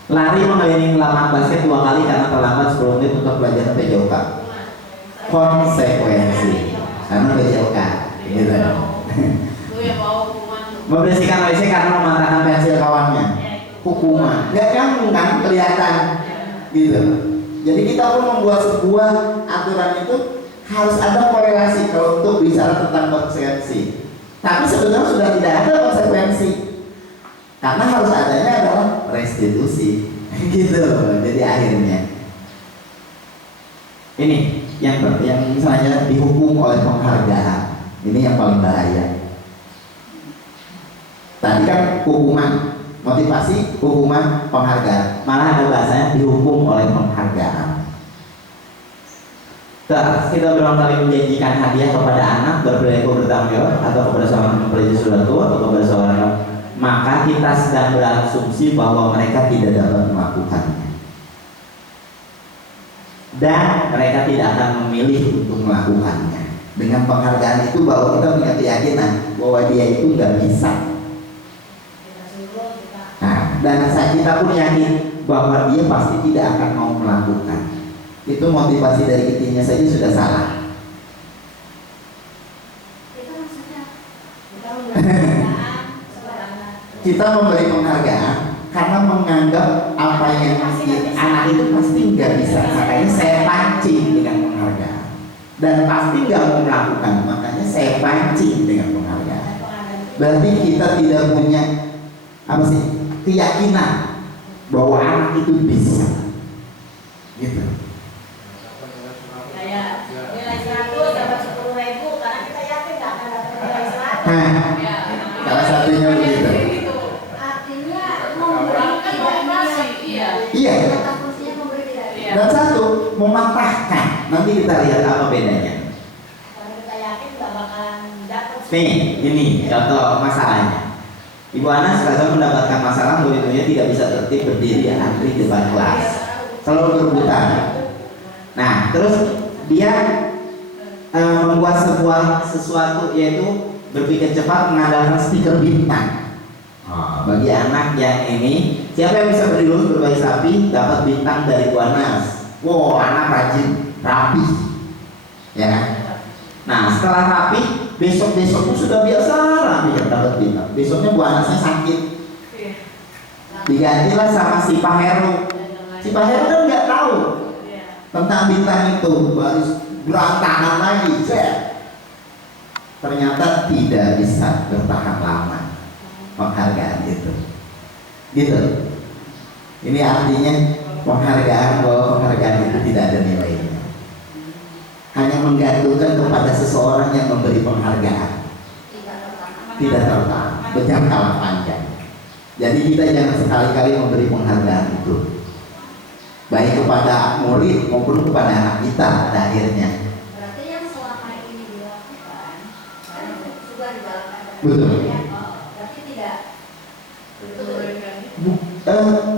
Lari mengelilingi lapangan basket 2 kali karena terlambat 10 menit untuk pelajaran PJOK. Konsekuensi. Karena PJOK. Gitu. Membersihkan WC karena mematahkan pensil kawannya. Hukuman. Gak nyambung kan, kelihatan. Gitu. Jadi kita pun membuat sebuah aturan itu harus ada korelasi kalau untuk bicara tentang konsekuensi. Tapi sebenarnya sudah tidak ada konsekuensi. Karena harus adanya adalah restitusi. Gitu. Jadi akhirnya ini yang misalnya dihukum oleh penghargaan. Ini yang paling bahaya. Tadi kan hukuman, motivasi, hukuman, penghargaan. Malah ada bahasanya dihukum oleh penghargaan. Kita berulang kali menjanjikan hadiah kepada anak berperilaku bertanggung jawab atau kepada seorang mempelajari sesuatu atau kepada seorang, maka kita sedang berasumsi bahwa mereka tidak dapat melakukannya dan mereka tidak akan memilih untuk melakukannya. Dengan penghargaan itu bahwa kita punya keyakinan bahwa dia itu nggak bisa. Nah, dan kita pun yakin bahwa dia pasti tidak akan mau melakukan. Itu motivasi dari kecilnya saja sudah salah. Kita memberi penghargaan karena menganggap apa yang anak itu pasti nggak bisa, makanya saya pancing dengan penghargaan. Dan pasti nggak mau melakukan, makanya saya pancing dengan penghargaan. Berarti kita tidak punya keyakinan bahwa anak itu bisa. Gitu. Kayak nilai 100 dapat 10.000 karena kita yakin nggak akan dapat nilai 100. Salah satunya begitu. Artinya memberikan motivasi. Iya. Kata fungsinya memberi tidak. Dan satu, mematahkan. Nanti kita lihat apa bedanya. Kalau kita yakin nggak bakalan dapat. Nih, ini contoh masalahnya. Ibu Ana sekalian mendapatkan masalah murid-muridnya tidak bisa tertib berdiri antri di depan kelas, selalu berebutan. Nah, terus dia membuat sesuatu yaitu berpikir cepat mengandalkan stiker bintang. Bagi anak yang ini, siapa yang bisa berdiri berbagai sapi dapat bintang dari Bu Anas. Wow, anak rajin, rapi, ya kan? Nah, setelah rapi, besok-besoknya sudah biasa rapi dapat bintang. Besoknya Bu Anasnya sakit, digantilah sama si Pak Heru. Si Pak Heru kan nggak tahu tentang bintang itu, baru berantakan lagi. Ternyata tidak bisa bertahan lama penghargaan itu. Gitu. Ini artinya penghargaan, bahwa penghargaan itu tidak ada nilainya. Hanya menggantungkan kepada seseorang yang memberi penghargaan. Tidak tertahan, berjangka panjang. Jadi kita jangan sekali-kali memberi penghargaan itu, baik kepada murid maupun kepada anak kita pada akhirnya. Berarti yang selama ini dilakukan kan sudah dijalankan. Betul. Berarti tidak betul.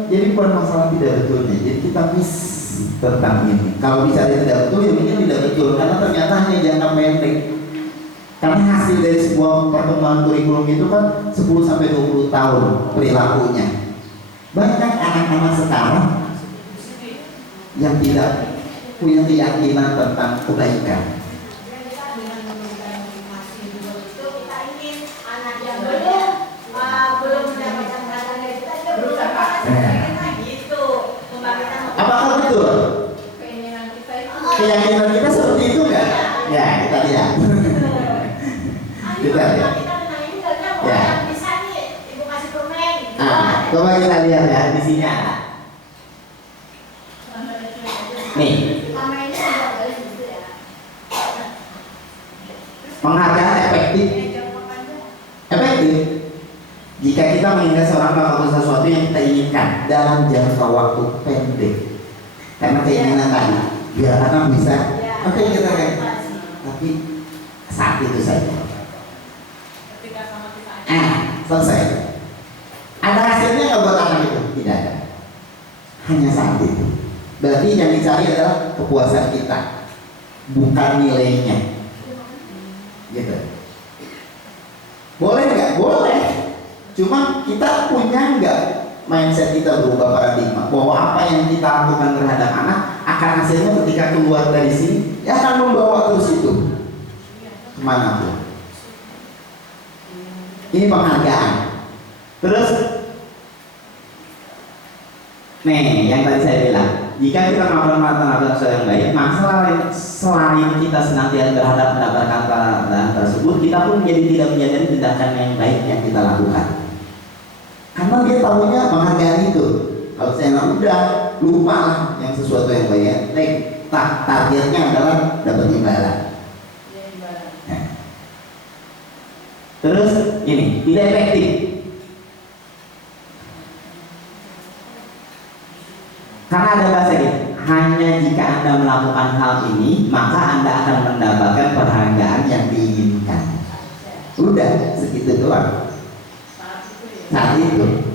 Jadi bukan masalah tidak betulnya. Jadi kita miss tentang ini. Kalau bicara tidak betul, ya mungkin tidak betul karena ternyata hanya jangka pendek. Karena hasil dari sebuah perkembangan kurikulum itu kan 10-20 tahun perilakunya. Banyak anak-anak sekarang yang tidak punya keyakinan tentang kebaikan. Apakah betul? Keyakinan kita seperti itu enggak? Ya, kita lihat. Kita lihat. Ya. Coba kita lihat ya di sini ada. Nih, Selama ini tidak boleh gitu ya. penghargaan efektif. Efektif jika kita menginginkan seorang melakukan sesuatu yang kita inginkan dalam jangka waktu pendek. Karena keinginan tadi, biar anak bisa, oke kita kan. Tapi saat itu saja. Selesai. Ada hasilnya nggak buat anak itu? Tidak ada. Hanya saat itu. Berarti yang dicari adalah kepuasan kita, bukan nilainya. Gitu. Boleh nggak? Boleh. Cuma kita punya nggak mindset kita berubah paradigma bahwa apa yang kita lakukan terhadap anak akan hasilnya ketika keluar dari sini ya akan membawa terus itu kemana pun. Ini penghargaan. Terus nih yang tadi saya bilang, jika kita melakukan sesuatu yang baik, maka selain kita senantiasa berhadap mendapatkan penghargaan tersebut, kita pun menjadi tidak menyadari tindakan yang baik yang kita lakukan. Karena dia tahunya penghargaan itu. Kalau saya nggak udah lupa lah yang sesuatu yang baik. Targetnya adalah dapat imbalan. Nah. Terus ini tidak efektif. Karena ada bahasa gitu, hanya jika Anda melakukan hal ini, maka Anda akan mendapatkan penghargaan yang diinginkan. Udah, segitu doang. Saat itu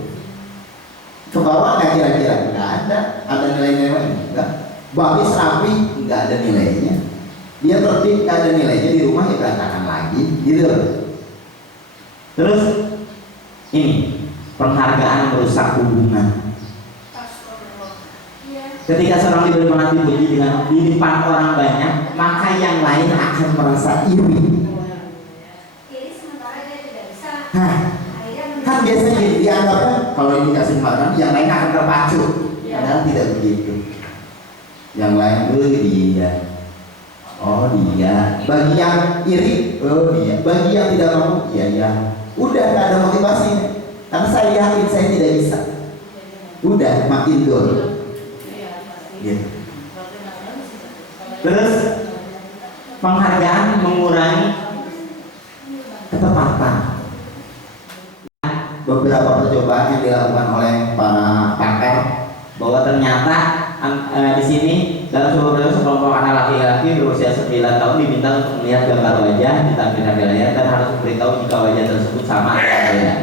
ke bawah nggak kira-kira? Nggak ada. Ada nilai-nilai? Nggak. Bagus rapi? Nggak ada nilainya. Dia tertib? Nggak ada nilainya. Di rumah ya berantakan lagi, gitu. Terus ini penghargaan merusak hubungan. Ketika seorang diberi pengerti puji dengan di depan orang banyak, maka yang lain akan merasa iri. Iri sementara dia tidak bisa. Kan biasanya gitu, dianggapnya kalau ini kasih penghargaan, yang lain akan terpacu. Padahal tidak begitu. Yang lain, dia. Oh dia. Bagi yang iri, oh dia. Bagi yang tidak mau, iya. Udah nggak ada motivasi. Karena saya yakin saya tidak bisa. Udah makin dol. Gitu. Terus penghargaan mengurangi ketepatan. Beberapa percobaan yang dilakukan oleh para pakar bahwa ternyata di sini dalam sebuah sekelompok anak laki-laki berusia 9 tahun diminta untuk melihat gambar wajah ditampilkan di layar dan harus memberitahu jika wajah tersebut sama atau berbeda.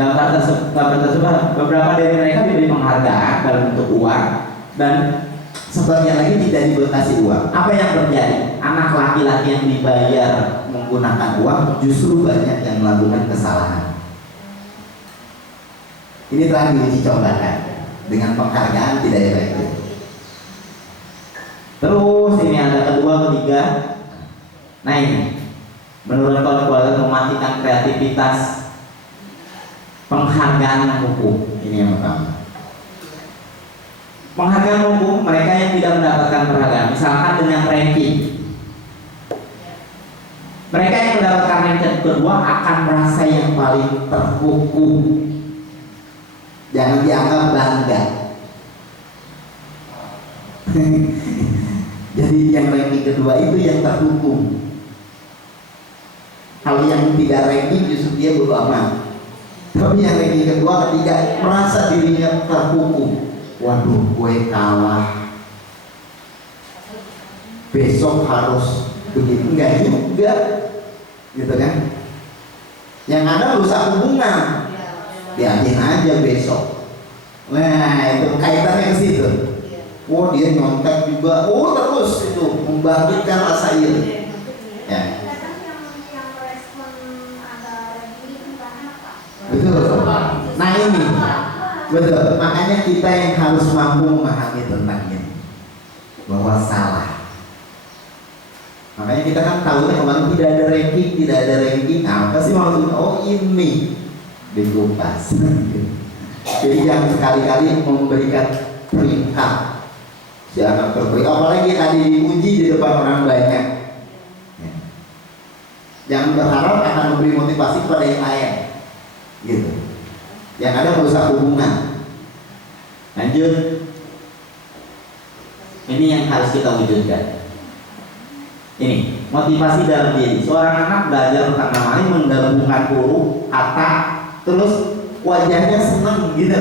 Gambar tersebut beberapa dari mereka diberi penghargaan dalam bentuk uang dan sebagian lagi tidak diberi uang. Apa yang terjadi? Anak laki-laki yang dibayar menggunakan uang justru banyak yang melakukan kesalahan. Ini telah diuji cobakan dengan penghargaan tidak efektif. Terus ini ada kedua, ketiga. Nah ini menurunkan kualitas, mematikan kreativitas, penghargaan hukum. Ini yang pertama. Penghargaan hukum mereka yang tidak mendapatkan penghargaan, misalkan dengan ranking. Mereka yang mendapatkan ranking kedua akan merasa yang paling terhukum. Jangan dianggap bangga. Jadi yang ranking kedua itu yang terhukum. Kalau yang tidak ranking justru dia bodo amat. Tapi yang ranking kedua, ketiga merasa dirinya terhukum. Waduh, gue kalah. Besok harus begitu, enggak juga, gitu kan? Yang ada rusak hubungan. Diakin aja besok. Nah itu kaitannya ke situ. Oh dia nyontek juga. Oh terus itu membangkitkan rasa iri. Ya. Kadang yang respon antara ini entah apa. Betul. Nah ini betul. Makanya kita yang harus mampu memahami tentang ini bahwa salah. Makanya kita kan tahunya kemarin tidak ada ranking. Apa sih maksudnya? Oh ini dikupas. Jadi jangan sekali-kali memberikan peringkat si anak terpilih, apalagi tadi diuji di depan orang banyak. Jangan berharap akan memberi motivasi kepada yang lain, gitu. Yang ada merusak hubungan. Lanjut. Ini yang harus kita wujudkan. Ini motivasi dalam diri. Seorang anak belajar pertama kali menggabungkan huruf, kata, terus wajahnya senang gitu.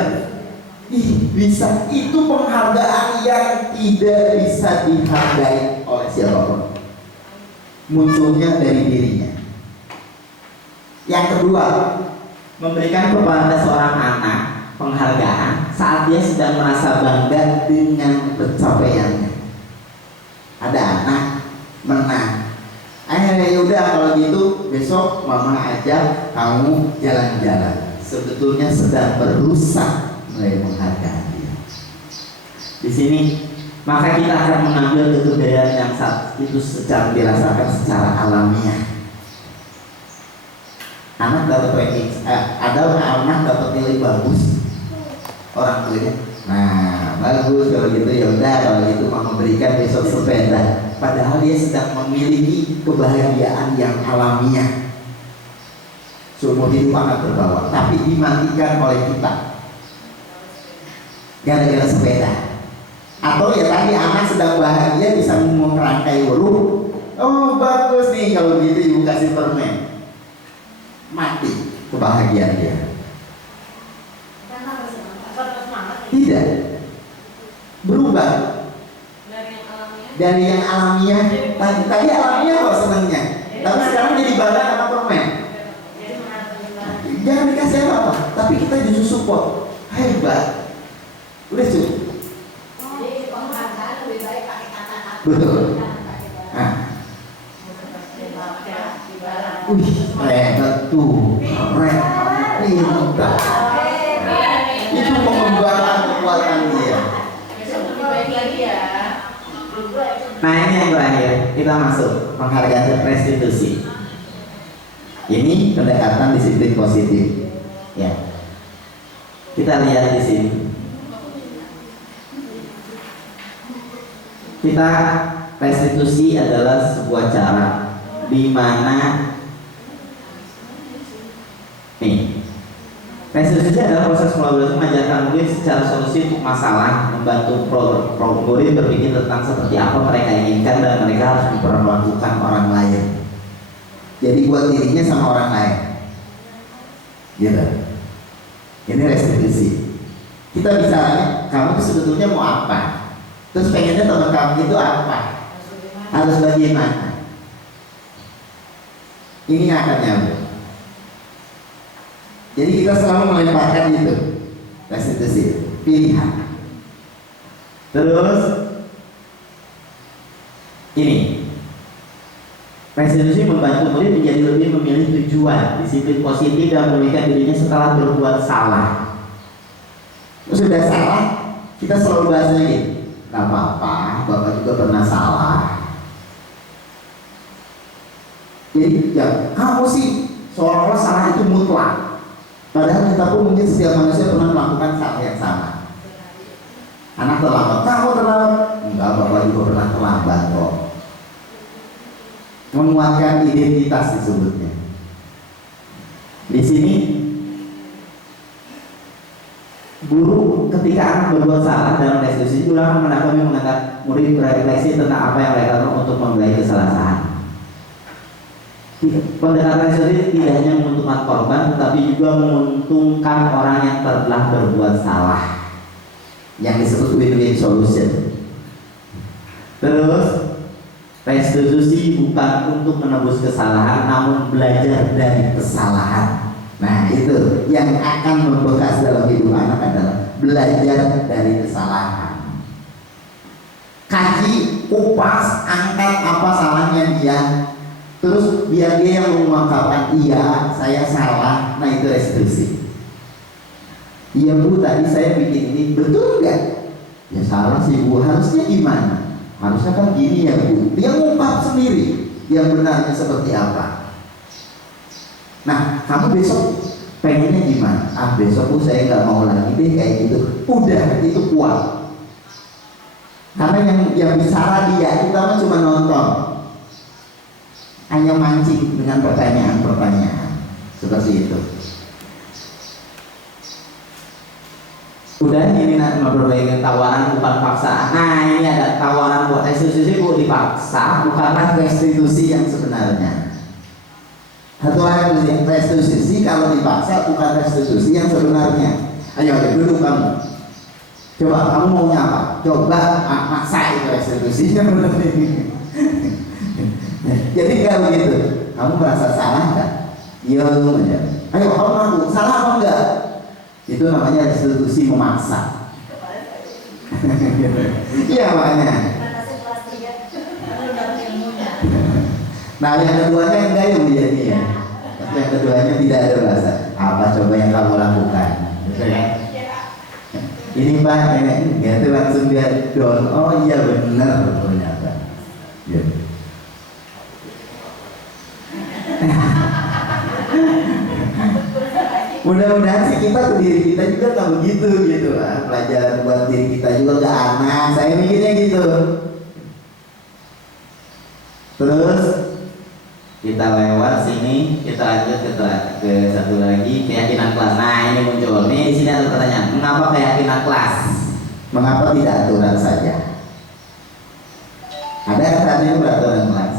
Ih bisa, itu penghargaan yang tidak bisa dihargai oleh siapapun. Munculnya dari dirinya. Yang kedua, memberikan kepada seorang anak penghargaan saat dia sedang merasa bangga dengan pencapaiannya. Ada anak menang, yaudah kalau gitu besok mama ajak kamu jalan-jalan, sebetulnya sedang berusaha mulai menghargai dia. Di sini maka kita akan mengambil kekebedaan yang saat itu secara dirasakan secara alamiah. Anak dapat ranking, ada anak dapat nilai bagus, orang tuanya, nah bagus kalau gitu, ya udah kalau gitu mama berikan besok sepeda. Padahal dia sedang memiliki kebahagiaan yang alamiah, seumur hidup akan terbawa, tapi dimatikan oleh kita gara-gara sepeda. Atau ya tadi anak sedang bahagia bisa merangkai huruf, oh bagus nih kalau gitu ibu kasih permen, mati kebahagiaan dia. Tidak berubah dari yang alamiah. Tadi alamiah kok senangnya, tapi sekarang jadi bangga sama permen. Jangan dikasih apa-apa, tapi kita justru support. Hebat, udah cukup. Betul. Nah, hebat tuh, keren, pintar. Itu mengembangkan kekuatan dia. Nah ini yang terakhir, kita masuk penghargaan restitusi. Ini pendekatan disiplin positif. Ya, kita lihat di sini. Kita restitusi adalah sebuah cara di mana nih, restitusi adalah proses kolaborasi mengajarkan murid secara solusi untuk masalah, membantu murid berpikir tentang seperti apa mereka inginkan dan mereka harus memperlakukan orang lain. Jadi buat dirinya sama orang lain. Gitu. Ini restitusi. Kita bicaranya, kamu tuh sebetulnya mau apa? Terus pengennya teman kamu itu apa? Harus bagaimana? Ini yang akan nyambung. Jadi kita selalu melemparkan itu, restitusi, pilihan. Terus ini, restitusi membantu murid menjadi lebih memilih tujuan, disiplin positif dan memulihkan dirinya setelah berbuat salah. Sudah salah, kita selalu bahas lagi. Gak apa-apa, Bapak juga pernah salah. Jadi ya, kamu sih seolah-olah salah itu mutlak. Padahal kita pun mungkin setiap manusia pernah melakukan salah yang sama. Anak terlambat, kamu terlambat. Enggak, Bapak juga pernah terlambat kok. Menguatkan identitas disebutnya. Di sini guru ketika anak berbuat salah dalam restitusi juga akan mengajak murid berefleksi tentang apa yang mereka lakukan untuk memulai kesalahan. Pendekatan restitusi tidak hanya menguntungkan korban, tetapi juga menguntungkan orang yang telah berbuat salah, yang disebut win-win solution. Terus restitusi bukan untuk menebus kesalahan, namun belajar dari kesalahan. Nah itu yang akan membekas dalam hidup anak adalah belajar dari kesalahan. Kaji, kupas, angkat apa salahnya dia. Terus biar dia yang mengungkapkan, iya saya salah. Nah itu restitusi. Iya Bu, tadi saya bikin ini, betul nggak? Ya salah sih Bu, harusnya gimana? Harusnya kan gini ya Bu. Dia ngungkap sendiri yang benarnya seperti apa. Nah, kamu besok pengennya gimana? Ah, besok Bu saya nggak mau lagi deh kayak gitu. Udah, itu kuat. Karena yang bicara dia, kita mah cuma nonton. Hanya mancing dengan pertanyaan-pertanyaan seperti itu. Udah, ini nanti memperbaiki tawaran bukan paksaan. Nah, ini ada tawaran buat restitusi Bu dipaksa, bukanlah restitusi yang sebenarnya. Satu hal yang restitusi kalau dipaksa bukan restitusi yang sebenarnya. Ayo duduk kamu. Coba kamu maunya apa? Coba maksa itu restitusinya benar ini. Jadi kalau begitu, kamu merasa salah nggak? Iya aja. Ayo kamu ngaku salah apa enggak? Itu namanya restitusi memaksa. Iya makanya. Nah yang keduanya enggak yang menjadi ya. Yang keduanya tidak ada bahasa. Apa coba yang kamu lakukan? Gitu ya. Ini Pak, ini itu langsung dia down. Oh iya benar ternyata. Gitu. Mudah-mudahan sih kita ke diri kita juga nggak begitu gitu lah. Pelajaran buat diri kita juga gak anak. Saya mikirnya gitu. Terus kita lewat sini, kita lanjut ke satu lagi, keyakinan kelas. Nah ini muncul. Nih di sini ada pertanyaan. Mengapa keyakinan kelas? Mengapa tidak aturan saja? Ada katanya peraturan kelas.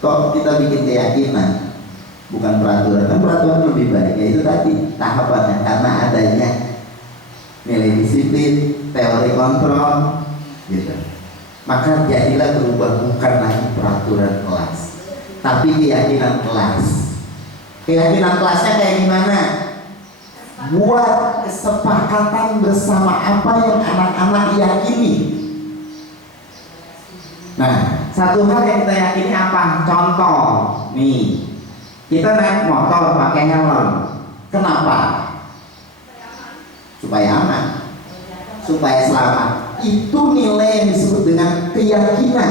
Kok kita bikin keyakinan? Bukan peraturan, kan peraturan lebih baik. Ya itu tadi tahapannya, karena adanya nilai disiplin, teori kontrol, gitu. Maka jadilah berubah, bukan lagi peraturan kelas, tapi keyakinan kelas. Keyakinan kelasnya kayak gimana? Buat kesepakatan bersama apa yang anak-anak yakini. Nah, satu hal yang kita yakini apa? Contoh, nih. Kita naik motor pakai helm. Kenapa? Supaya aman, supaya selamat. Itu nilai yang disebut dengan keyakinan.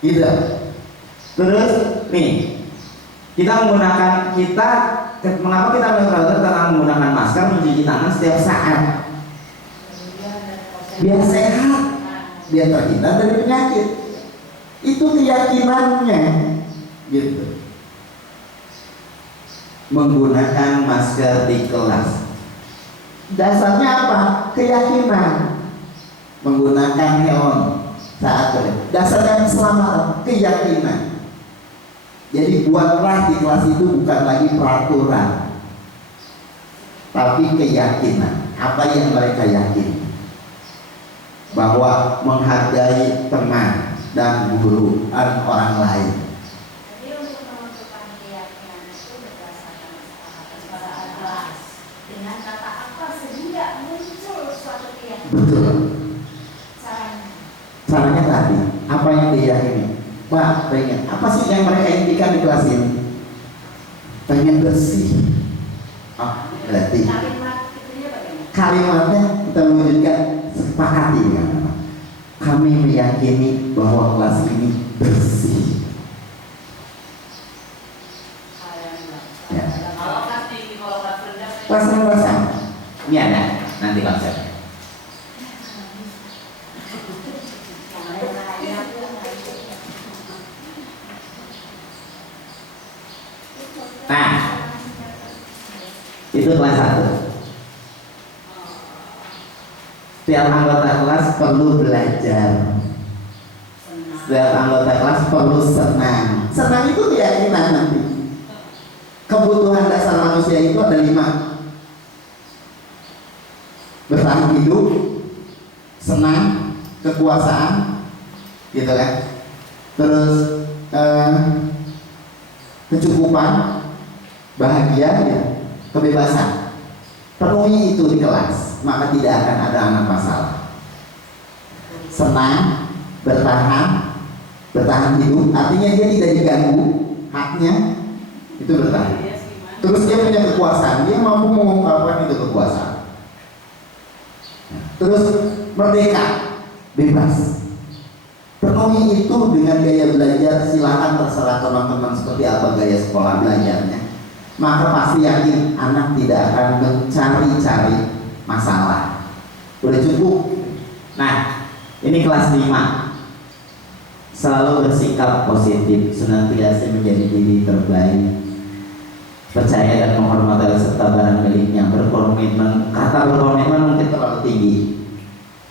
Gitu. Terus nih, mengapa kita melakukan tentang menggunakan masker, mencuci tangan setiap saat? Biar sehat, biar terhindar dari penyakit. Itu keyakinannya. Gitu. Menggunakan masker di kelas, dasarnya apa? Keyakinan. Menggunakan helm saat kerja, dasarnya keselamatan, keyakinan. Jadi buatlah di kelas itu bukan lagi peraturan, tapi keyakinan. Apa yang mereka yakini? Bahwa menghargai teman dan guru dan orang lain. Betul. Caranya tadi, apa yang diyakini? Pak, pengen apa sih yang mereka impikan di kelas ini? Pengen bersih. Berarti kalimatnya kita mewujudkan sepakati dengan apa? Kami meyakini bahwa kelas ini bersih. Ya. Kelas rendah. Ini ada nanti konsepnya. Nah, itu kelas 1. Setiap anggota kelas perlu belajar. Setiap anggota kelas perlu senang. Senang itu keyakinan nanti. Kebutuhan dasar manusia itu ada 5. Bertahan hidup, senang, kekuasaan, gitu kan. Terus kecukupan, bahagia, ya, kebebasan. Penuhi itu di kelas, maka tidak akan ada anak masalah. Senang, bertahan hidup, artinya dia tidak diganggu haknya, itu bertahan. Terus dia punya kekuasaan, dia mampu mengungkapkan itu kekuasaan. Terus merdeka, bebas. Penuhi itu dengan gaya belajar. Silakan terserah teman-teman seperti apa gaya sekolah belajarnya. Maka pasti yakin anak tidak akan mencari-cari masalah. Udah cukup. Nah, ini kelas 5. Selalu bersikap positif, senantiasa menjadi diri terbaik, percaya dan menghormati serta barang miliknya, berkomitmen. Kata berkomitmen mungkin terlalu tinggi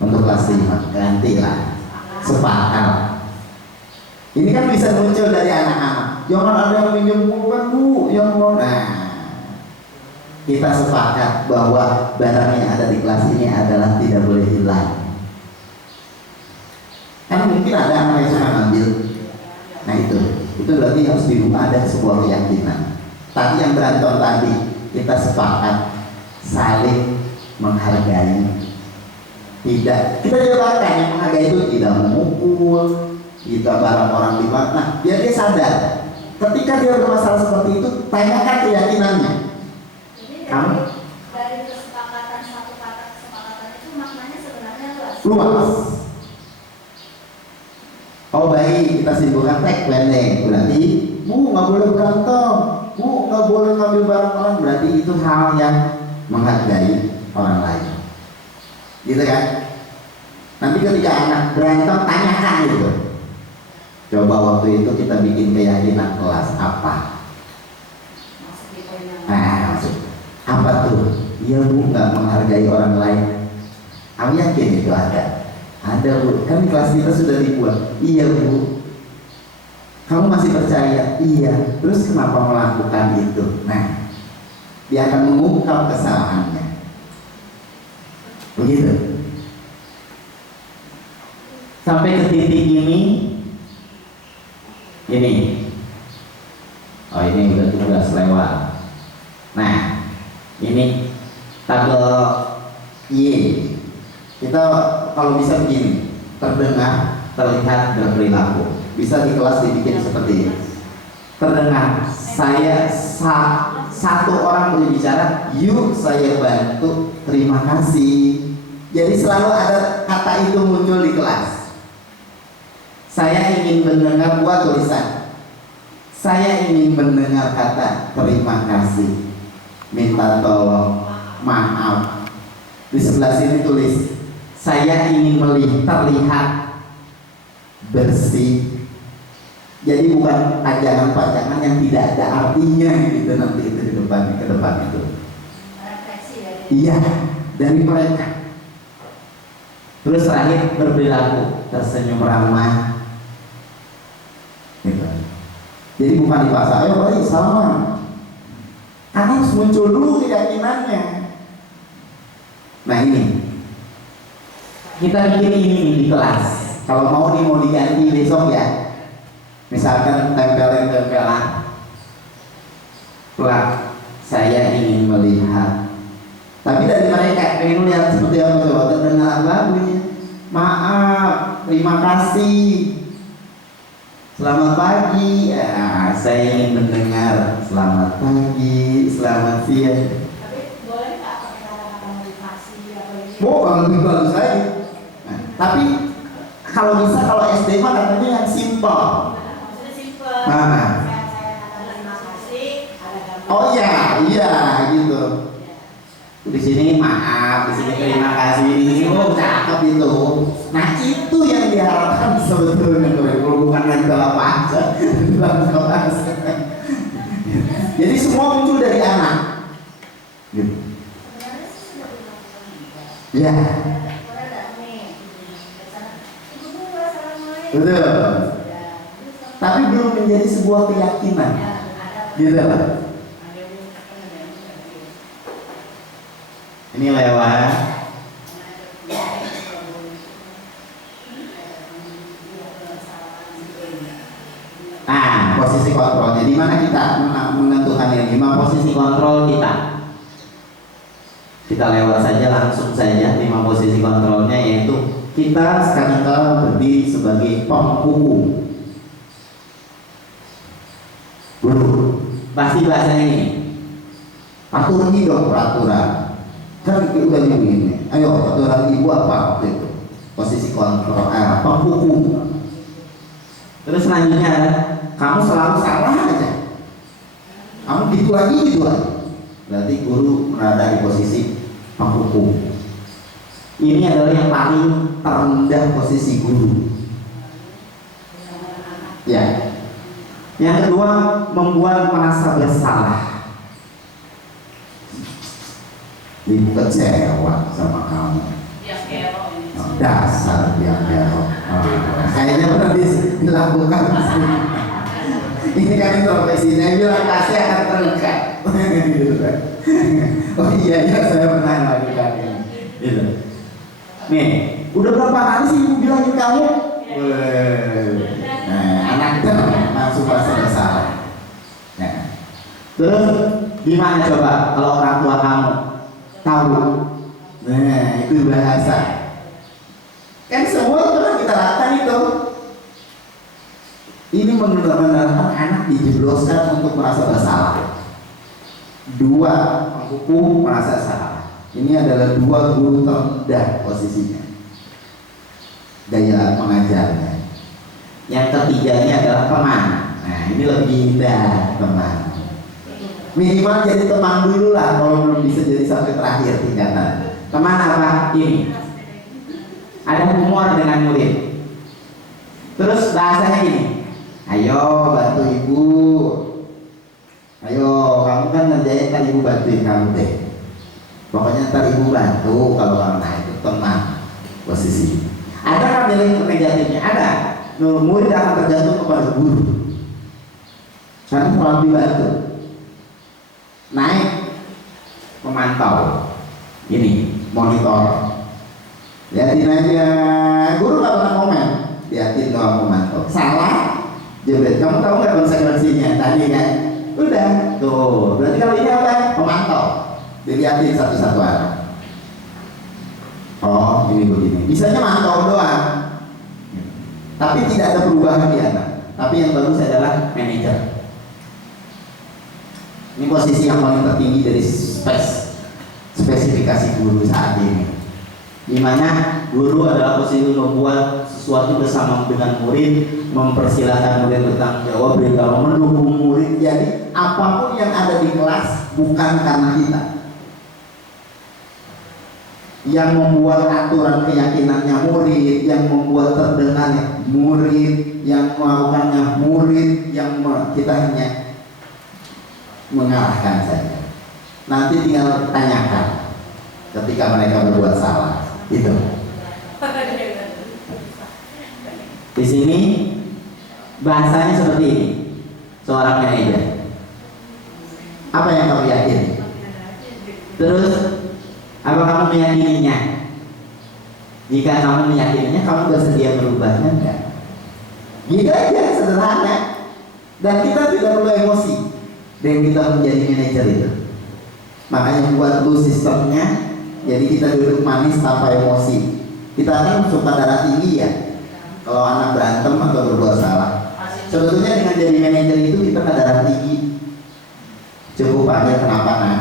untuk kelas 5. Gantilah, sepakat. Ini kan bisa muncul dari anak-anak. Jangan ada yang minjem bukan Bu, yang mau. Nah, kita sepakat bahwa barang yang ada di kelas ini adalah tidak boleh hilang. Kan mungkin ada anak yang suka ngambil. Nah itu berarti harus di rumah ada sebuah keyakinan. Tadi yang berantem tadi, kita sepakat saling menghargai. Tidak, kita jelaskan yang menghargai itu tidak memukul, kita barang orang di mana, biar dia sadar Ketika dia bermasalah seperti itu, tanyakan keyakinannya. Ini Kamu? dari kesepakatan satu kata kesepakatan itu maknanya sebenarnya luas. Luas. Oh baik, kita simpulkan teks pendek. Berarti, bu nggak boleh berantem, bu nggak boleh ngambil barang orang. Berarti itu hal yang menghargai orang lain. Gitu kan? Nanti ketika anak berantem, tanyakan gitu. Coba waktu itu kita bikin keyakinan kelas apa? Masuk di poin yang Nah, maksud apa tuh? Iya bu, nggak menghargai orang lain. Aku yakin itu ada. Ada bu, kan kelas kita sudah dibuat. Iya bu. Kamu masih percaya? Iya. Terus kenapa melakukan itu? Nah, dia akan mengungkap kesalahannya. Begitu. Sampai ke titik ini. Oh ini udah tugas lewat. Nah, ini tabel Y. Kita kalau bisa begini, terdengar, terlihat, dan berperilaku. Bisa di kelas dibikin seperti ini. Terdengar, saya satu orang berbicara, yuk saya bantu, terima kasih. Jadi selalu ada kata itu muncul di kelas. Saya ingin mendengar, buat tulisan. Saya ingin mendengar kata terima kasih, minta tolong, maaf. Di sebelah sini tulis, saya ingin terlihat bersih. Jadi bukan pajangan-pajangan yang tidak ada artinya gitu nanti itu ke depan itu. refleksi dari Iya, dari mereka. Terus terakhir berperilaku, tersenyum ramah. Gitu. Jadi bukan dipaksa, ayo baik sama. Karena harus muncul dulu keyakinannya. Nah ini, kita bikin ini di kelas. Kalau mau diganti besok ya. Misalkan tempelan Plak, saya ingin melihat. Tapi dari mereka pengen lihat seperti apa coba, terdengar lagunya. Maaf, terima kasih, selamat pagi. Ya, saya ingin mendengar selamat pagi, selamat siang. Tapi boleh nggak pakai kata-kata motivasi atau ini? Kalau lebih bagus lagi. Nah, tapi kalau bisa kalau SD mah katanya yang simpel. Maksudnya simple. Nah. Saya kata terima kasih, ada gambar. Oh iya gitu. Di sini maaf, di sini terima kasih, di sini cakep itu. Nah itu yang diharapkan sebetulnya kalau bukan nempel apa aja dalam kelas. Jadi semua muncul dari anak. Gitu. sebenarnya sih sudah dilakukan juga. Ya, Orang datang nih, ke sana, ibu guru assalamualaikum. betul. Ya, terus Tapi belum menjadi sebuah keyakinan. ada Gitu. ada yang Ini lewat. Nah, posisi kontrolnya di mana kita menentukannya? 5 posisi kontrol kita. Kita lewat saja langsung saja 5 posisi kontrolnya, yaitu kita sekali-kala berdiri sebagai penghukum. Guru, pasti bahasanya ini. Aturan ini dong peraturan. Kan udah begini. Ayo aturan ibu apa waktu itu? Posisi kontrol, penghukum. Terus selanjutnya ada, kamu selalu salah aja. Kamu gitu lagi. Berarti guru berada di posisi penghukum. Ini adalah yang paling terendah posisi guru. Ya. Yang kedua, membuat merasa bersalah. Ibu kecewa sama kamu. Ya, kero ini. Oh, dasar dia berok. Kayaknya pernah dilakukan. Ini kan introspeksinya bilang kasih akan terdekat. Gitu kan. Oh iya saya pernah melakukan ini. Gitu. Nih, udah berapa kali sih ibu bilangin kamu? Nah, anak itu langsung merasa bersalah. Nah. Terus gimana coba kalau orang tua kamu tahu? Nah, itu bahasa. Kan semua pernah kita lakukan itu. Ini menerapkan anak dijebloskan untuk merasa bersalah. Dua, menghukum merasa salah. Ini adalah dua guru terendah posisinya, gaya mengajarnya. Yang ketiganya adalah teman. Nah, ini lebih indah, teman. Minimal jadi teman dulu lah, kalau belum bisa jadi sampai terakhir tingkatan. Teman apa? Ini ada humor dengan murid. Terus bahasanya gini, ayo bantu ibu, ayo kamu kan ngerjain, kan ibu bantuin kamu deh. Pokoknya ntar ibu bantu kalau kamu. Nah, itu teman posisi. Ada kan nilai negatifnya? Ada. Murid akan tergantung kepada guru. Karena kalau dibantu, naik pemantau, ini monitor. Lihatin aja, guru nggak pernah komen. Lihatin doang pemantau. Salah, jebret. Kamu tahu nggak konsekuensinya tadi kan? Udah, tuh. Berarti kalau ini apa? Pemantau. Dilihatin satu-satu anak. Oh, ini begini. Bisanya mantau doang. Tapi tidak ada perubahan di anak. Tapi yang bagus adalah manajer. Ini posisi yang paling tertinggi dari spesifikasi guru saat ini. Dimana guru adalah posisi membuat sesuatu bersama dengan murid, mempersilahkan murid bertanggung jawab, beritahu, mendukung murid. Jadi apapun yang ada di kelas bukan karena kita. Yang membuat aturan keyakinannya murid, yang membuat terdengarnya murid, yang melakukannya murid, yang kita hanya mengarahkan saja. Nanti tinggal tanyakan ketika mereka berbuat salah. Itu. Di sini bahasanya seperti ini. Seorang manajer. Apa yang kamu yakini? Terus apa kamu meyakininya? Jika kamu meyakininya, kamu bersedia merubahnya enggak? Gitu aja, sederhana. Dan kita tidak perlu emosi dan kita menjadi manajer itu. Makanya buat dulu sistemnya, jadi kita duduk manis tanpa emosi. Kita kan suka darah tinggi ya kalau anak berantem atau berbuat salah. Sebetulnya dengan jadi manajer itu kita nggak darah tinggi, cukup aja kenapa nah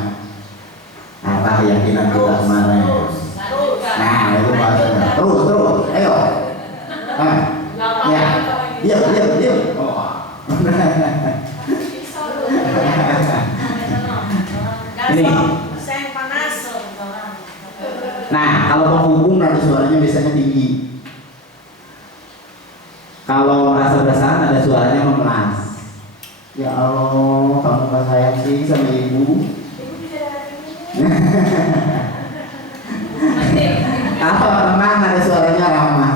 apa keyakinan kita kemarin. Nah itu bahasanya terus ayo ya diam ini. Nah, kalau penghukum nada suaranya biasanya tinggi. Kalau merasa bersalah nada suaranya memelas. Ya Allah, kamu nggak sayang sih sama ibu. Kalau tenang nada suaranya ramah.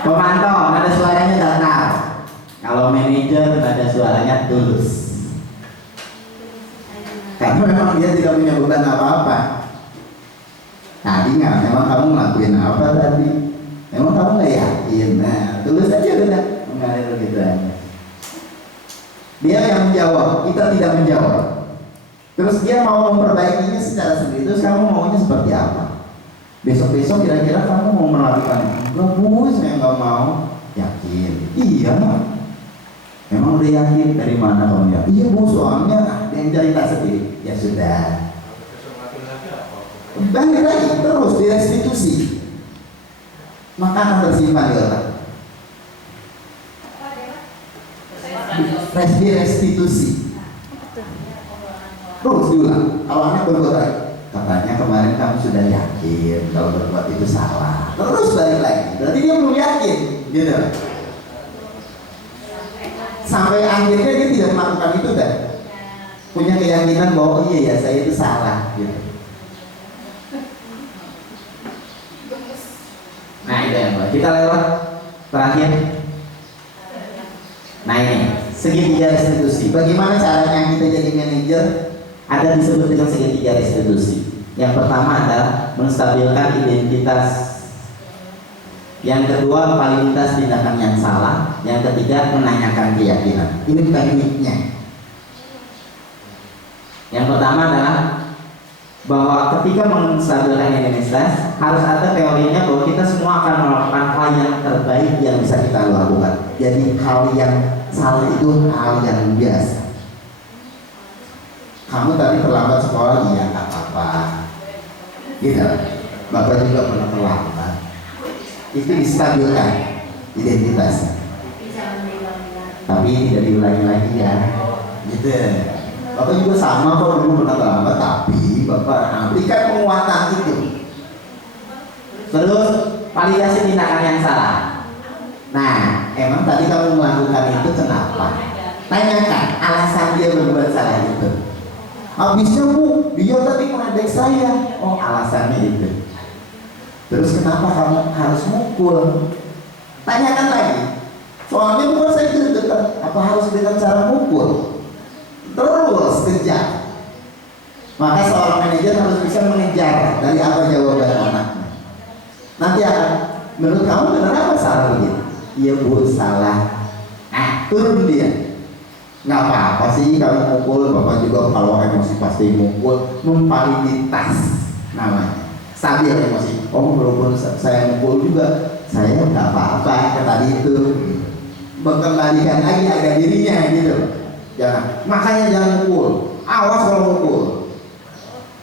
Pemantau nada suaranya datar. Kalau manajer nada suaranya tulus. Karena memang dia tidak punya beban apa-apa. Tadi nggak, memang kamu ngelakuin apa tadi? Memang kamu nggak yakin. Nah, tulus aja udah, mengalir gitu aja. Dia yang menjawab, kita tidak menjawab. Terus dia mau memperbaikinya secara sendiri. Terus kamu maunya seperti apa? Besok-besok kira-kira kamu mau melakukan? Enggak bu, saya nggak mau. Yakin? Iya. Memang udah yakin? Dari mana kamu ya? Iya bu, soalnya yang cerita sendiri. Ya sudah. Balik lagi terus direstitusi. Maka akan tersimpan di otak. Restitusi. Terus diulang. Kalau anak berbuat baik, katanya kemarin kamu sudah yakin kalau berbuat itu salah. Terus balik lagi. Berarti dia belum yakin, gitu. Sampai akhirnya dia tidak melakukan itu kan? Punya keyakinan bahwa oh iya ya saya itu salah, gitu. Nah itu ya Mbak. Kita lewat terakhir. Nah ini segitiga restitusi. Bagaimana caranya kita jadi manajer? Ada disebut dengan segitiga restitusi. Yang pertama adalah menstabilkan identitas. Yang kedua validitas tindakan yang salah. Yang ketiga menanyakan keyakinan. Ini tekniknya. Yang pertama adalah bahwa ketika menstabilkan identitas harus ada teorinya bahwa kita semua akan melakukan hal yang terbaik yang bisa kita lakukan. Jadi hal yang salah itu hal yang biasa. Kamu tadi terlambat sekolah, iya nggak apa-apa. Gitu. Bapak juga pernah terlambat. Itu distabilkan identitasnya. Tapi tidak diulangi lagi ya. Gitu. Bapak juga sama kok dulu pernah terlambat, tapi Bapak berikan penguatan itu. Terus validasi tindakan yang salah. Nah, emang tadi kamu melakukan itu kenapa? Tanyakan alasan dia berbuat salah itu. Habisnya Bu, dia tadi mengadek saya. Oh, alasannya itu. Terus kenapa kamu harus mukul? Tanyakan lagi. Soalnya bukan saya dekat, apa harus dengan cara mukul? Terus kejar. Maka seorang manajer harus bisa mengejar dari apa jawaban anaknya. Nanti akan, menurut kamu benar apa salah begitu? Iya Bu, salah. Nah, turun dia. Nggak apa-apa sih kalau mukul, Bapak juga kalau emosi pasti mukul. Memvaliditas namanya. Stabil emosi. Oh, walaupun saya mukul juga, saya nggak apa-apa ke tadi itu. Mengembalikan lagi harga dirinya gitu. Jangan, makanya jangan mukul. Awas kalau mukul.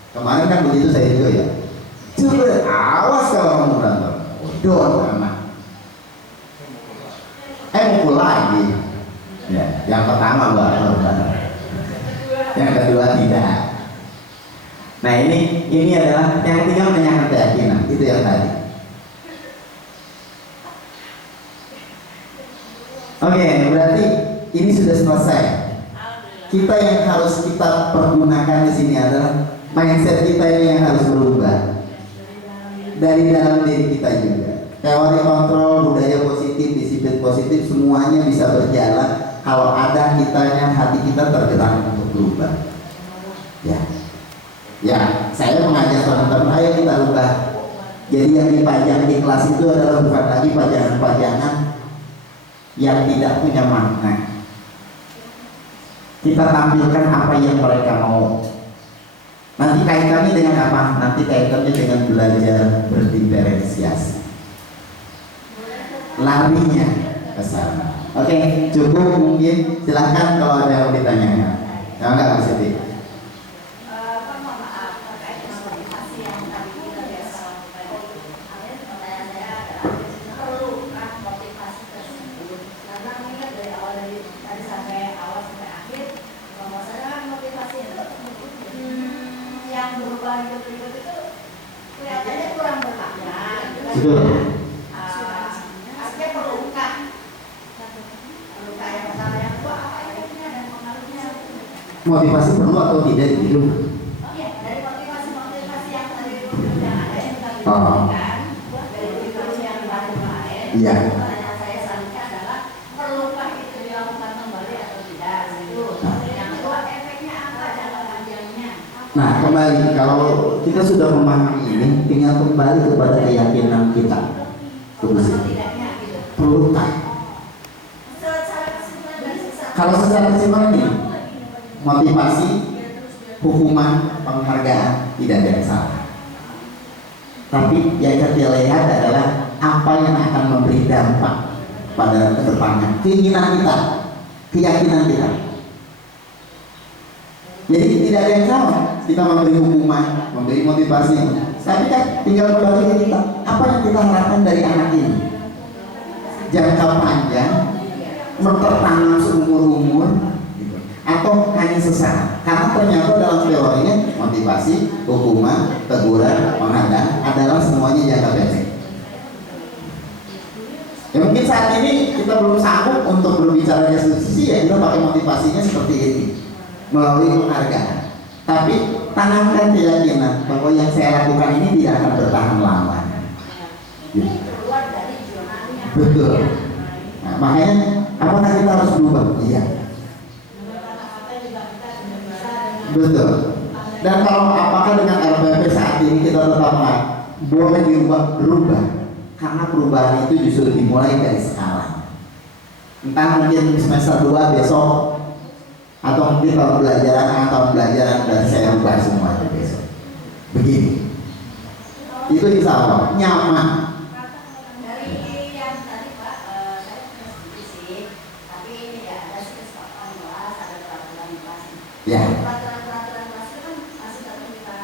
Kemarin kan begitu saya juga ya. Coba awas kalau kamu berantem. Don anak. Mukul lagi. Ya, yang pertama baru. Yang kedua tidak. Nah ini adalah yang ketiga menanyakan keyakinan. Itu yang tadi. Oke, berarti ini sudah selesai. Kita yang harus kita pergunakan di sini adalah mindset kita ini yang harus berubah dari dalam diri kita juga. Teori kontrol, budaya positif, disiplin positif, semuanya bisa berjalan kalau ada kitanya, hati kita tergerak untuk berubah. Ya, saya mengajak teman-teman, ayo kita ubah. Jadi yang dipajang di kelas itu adalah bukan lagi pajangan-pajangan yang tidak punya makna. Kita tampilkan apa yang mereka mau. Nanti kaitannya dengan apa? Nanti kaitannya dengan belajar berdiferensiasi. Larinya ke sana. Oke, cukup mungkin. Silahkan kalau ada yang ditanyakan. Kalau nggak bisa deh. Betul. Motivasi perlu atau tidak gitu? Iya, dari motivasi yang tadi yang ada yang tadi Oh. dari motivasi yang baru kemarin. Iya. Pertanyaan saya selanjutnya adalah perlukah itu dilakukan kembali atau tidak? Itu. Yang kedua, efeknya apa jangka panjangnya? Nah, kembali kalau kita sudah memahami ini, tinggal kembali kepada keyakinan kita. Atau tidaknya gitu. Perlukah? Secara kesimpulan dari Kalau secara kesimpulan ini, motivasi, hukuman, penghargaan tidak ada yang salah. Tapi yang kita lihat adalah apa yang akan memberi dampak pada kedepannya, keinginan kita, keyakinan kita. Jadi tidak ada yang salah kita memberi hukuman, memberi motivasi. Tapi kan tinggal kembali ke kita, apa yang kita harapkan dari anak ini? Jangka panjang, tertanam seumur-umur, atau hanya sesaat? Karena ternyata dalam teorinya motivasi, hukuman, teguran, penghargaan adalah semuanya jangka pendek. Ya mungkin saat ini kita belum sanggup untuk berbicara restitusi, ya kita pakai motivasinya seperti ini melalui penghargaan. Tapi tanamkan keyakinan bahwa yang saya lakukan ini tidak akan bertahan lama. keluar dari zonanya. Betul. Nah, makanya apakah kita harus berubah? Iya. Betul. Dan kalau apakah dengan RPP saat ini kita tetap boleh berubah? Karena perubahan itu justru dimulai dari sekarang. Entah mungkin semester 2 besok, atau mungkin tahun pelajaran dan saya ubah semuanya besok. Begini, itu insya Allah nyaman. Dari yang tadi Pak, saya punya sedikit sih, tapi ini ya ada sih kesepakatan kelas, ada peraturan kelas. Ya, Peraturan kelas itu kan masih tetap kita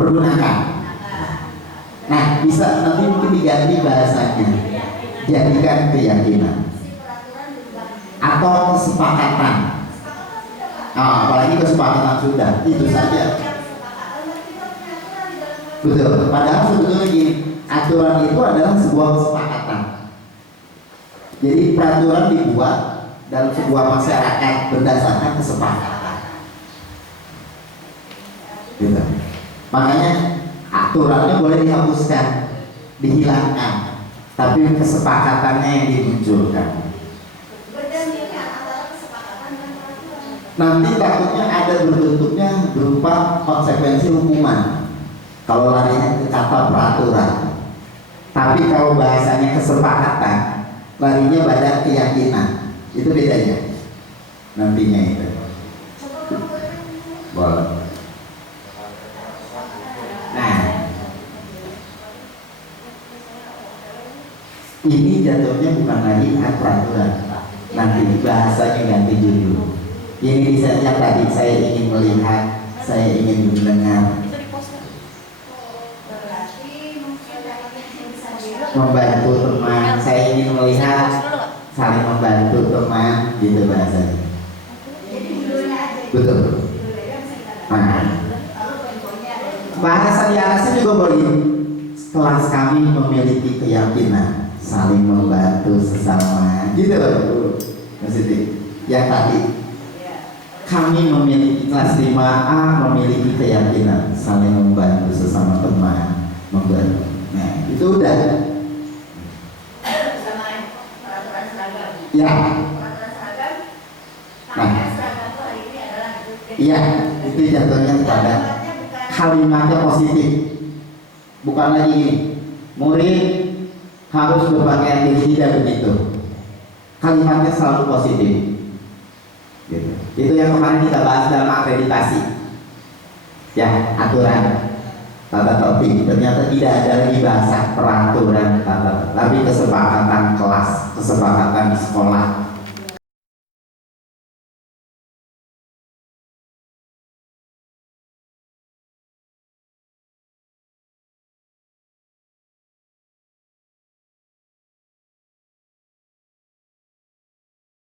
pergunakan. gunakan. Nah, bisa nanti mungkin diganti bahasanya, jadikan keyakinan Si peraturan juga atau kesepakatan. kesepakatan sudah Pak. Ah, apalagi kesepakatan sudah, itu saja. Yang kesepakatan berarti kita punya aturan di dalam Betul. Padahal sebetulnya gini, aturan itu adalah sebuah kesepakatan. Jadi peraturan dibuat dalam sebuah masyarakat berdasarkan kesepakatan. Gitu. Makanya aturannya boleh dihapuskan, dihilangkan, tapi kesepakatannya yang dimunculkan. berdampingan antara kesepakatan dan peraturan. Nanti takutnya ada berbentuknya berupa konsekuensi hukuman kalau larinya ke kata peraturan. Tapi kalau bahasanya kesepakatan, larinya pada keyakinan. Itu bedanya nantinya itu. Boleh. Nah, ini jatuhnya bukan lagi peraturan, nanti bahasanya ganti judul. Ini misalnya tadi saya ingin melihat, saya ingin mendengar, Berarti mungkin dari yang bisa dilakukan. membantu teman, saya ingin melihat, saling membantu teman, gitu bahasanya. Jadi judulnya aja. Betul. Judulnya bisa kita ganti. Nah, Lalu poin-poinnya ada di bahasa di atasnya juga boleh. Kelas kami memiliki keyakinan saling membantu sesama, gitu loh, Mas Siti. Yang tadi ya. kami memiliki kelas 5A memiliki keyakinan saling membantu sesama teman, membantu. Nah, itu udah. Sama peraturan seragam. Ya, Peraturan seragam. Nah. Makanya seragam itu hari ini adalah iya, itu jatuhnya pada Kalimatnya bukan kalimatnya positif. Bukan lagi gini, murid harus berpakaian diri, tidak begitu. Kalimatnya selalu positif. Gitu. Itu yang kemarin kita bahas dalam akreditasi. Ya, aturan tata tertib. Ternyata tidak ada lagi bahasa peraturan tata, tapi kesepakatan kelas, kesepakatan sekolah,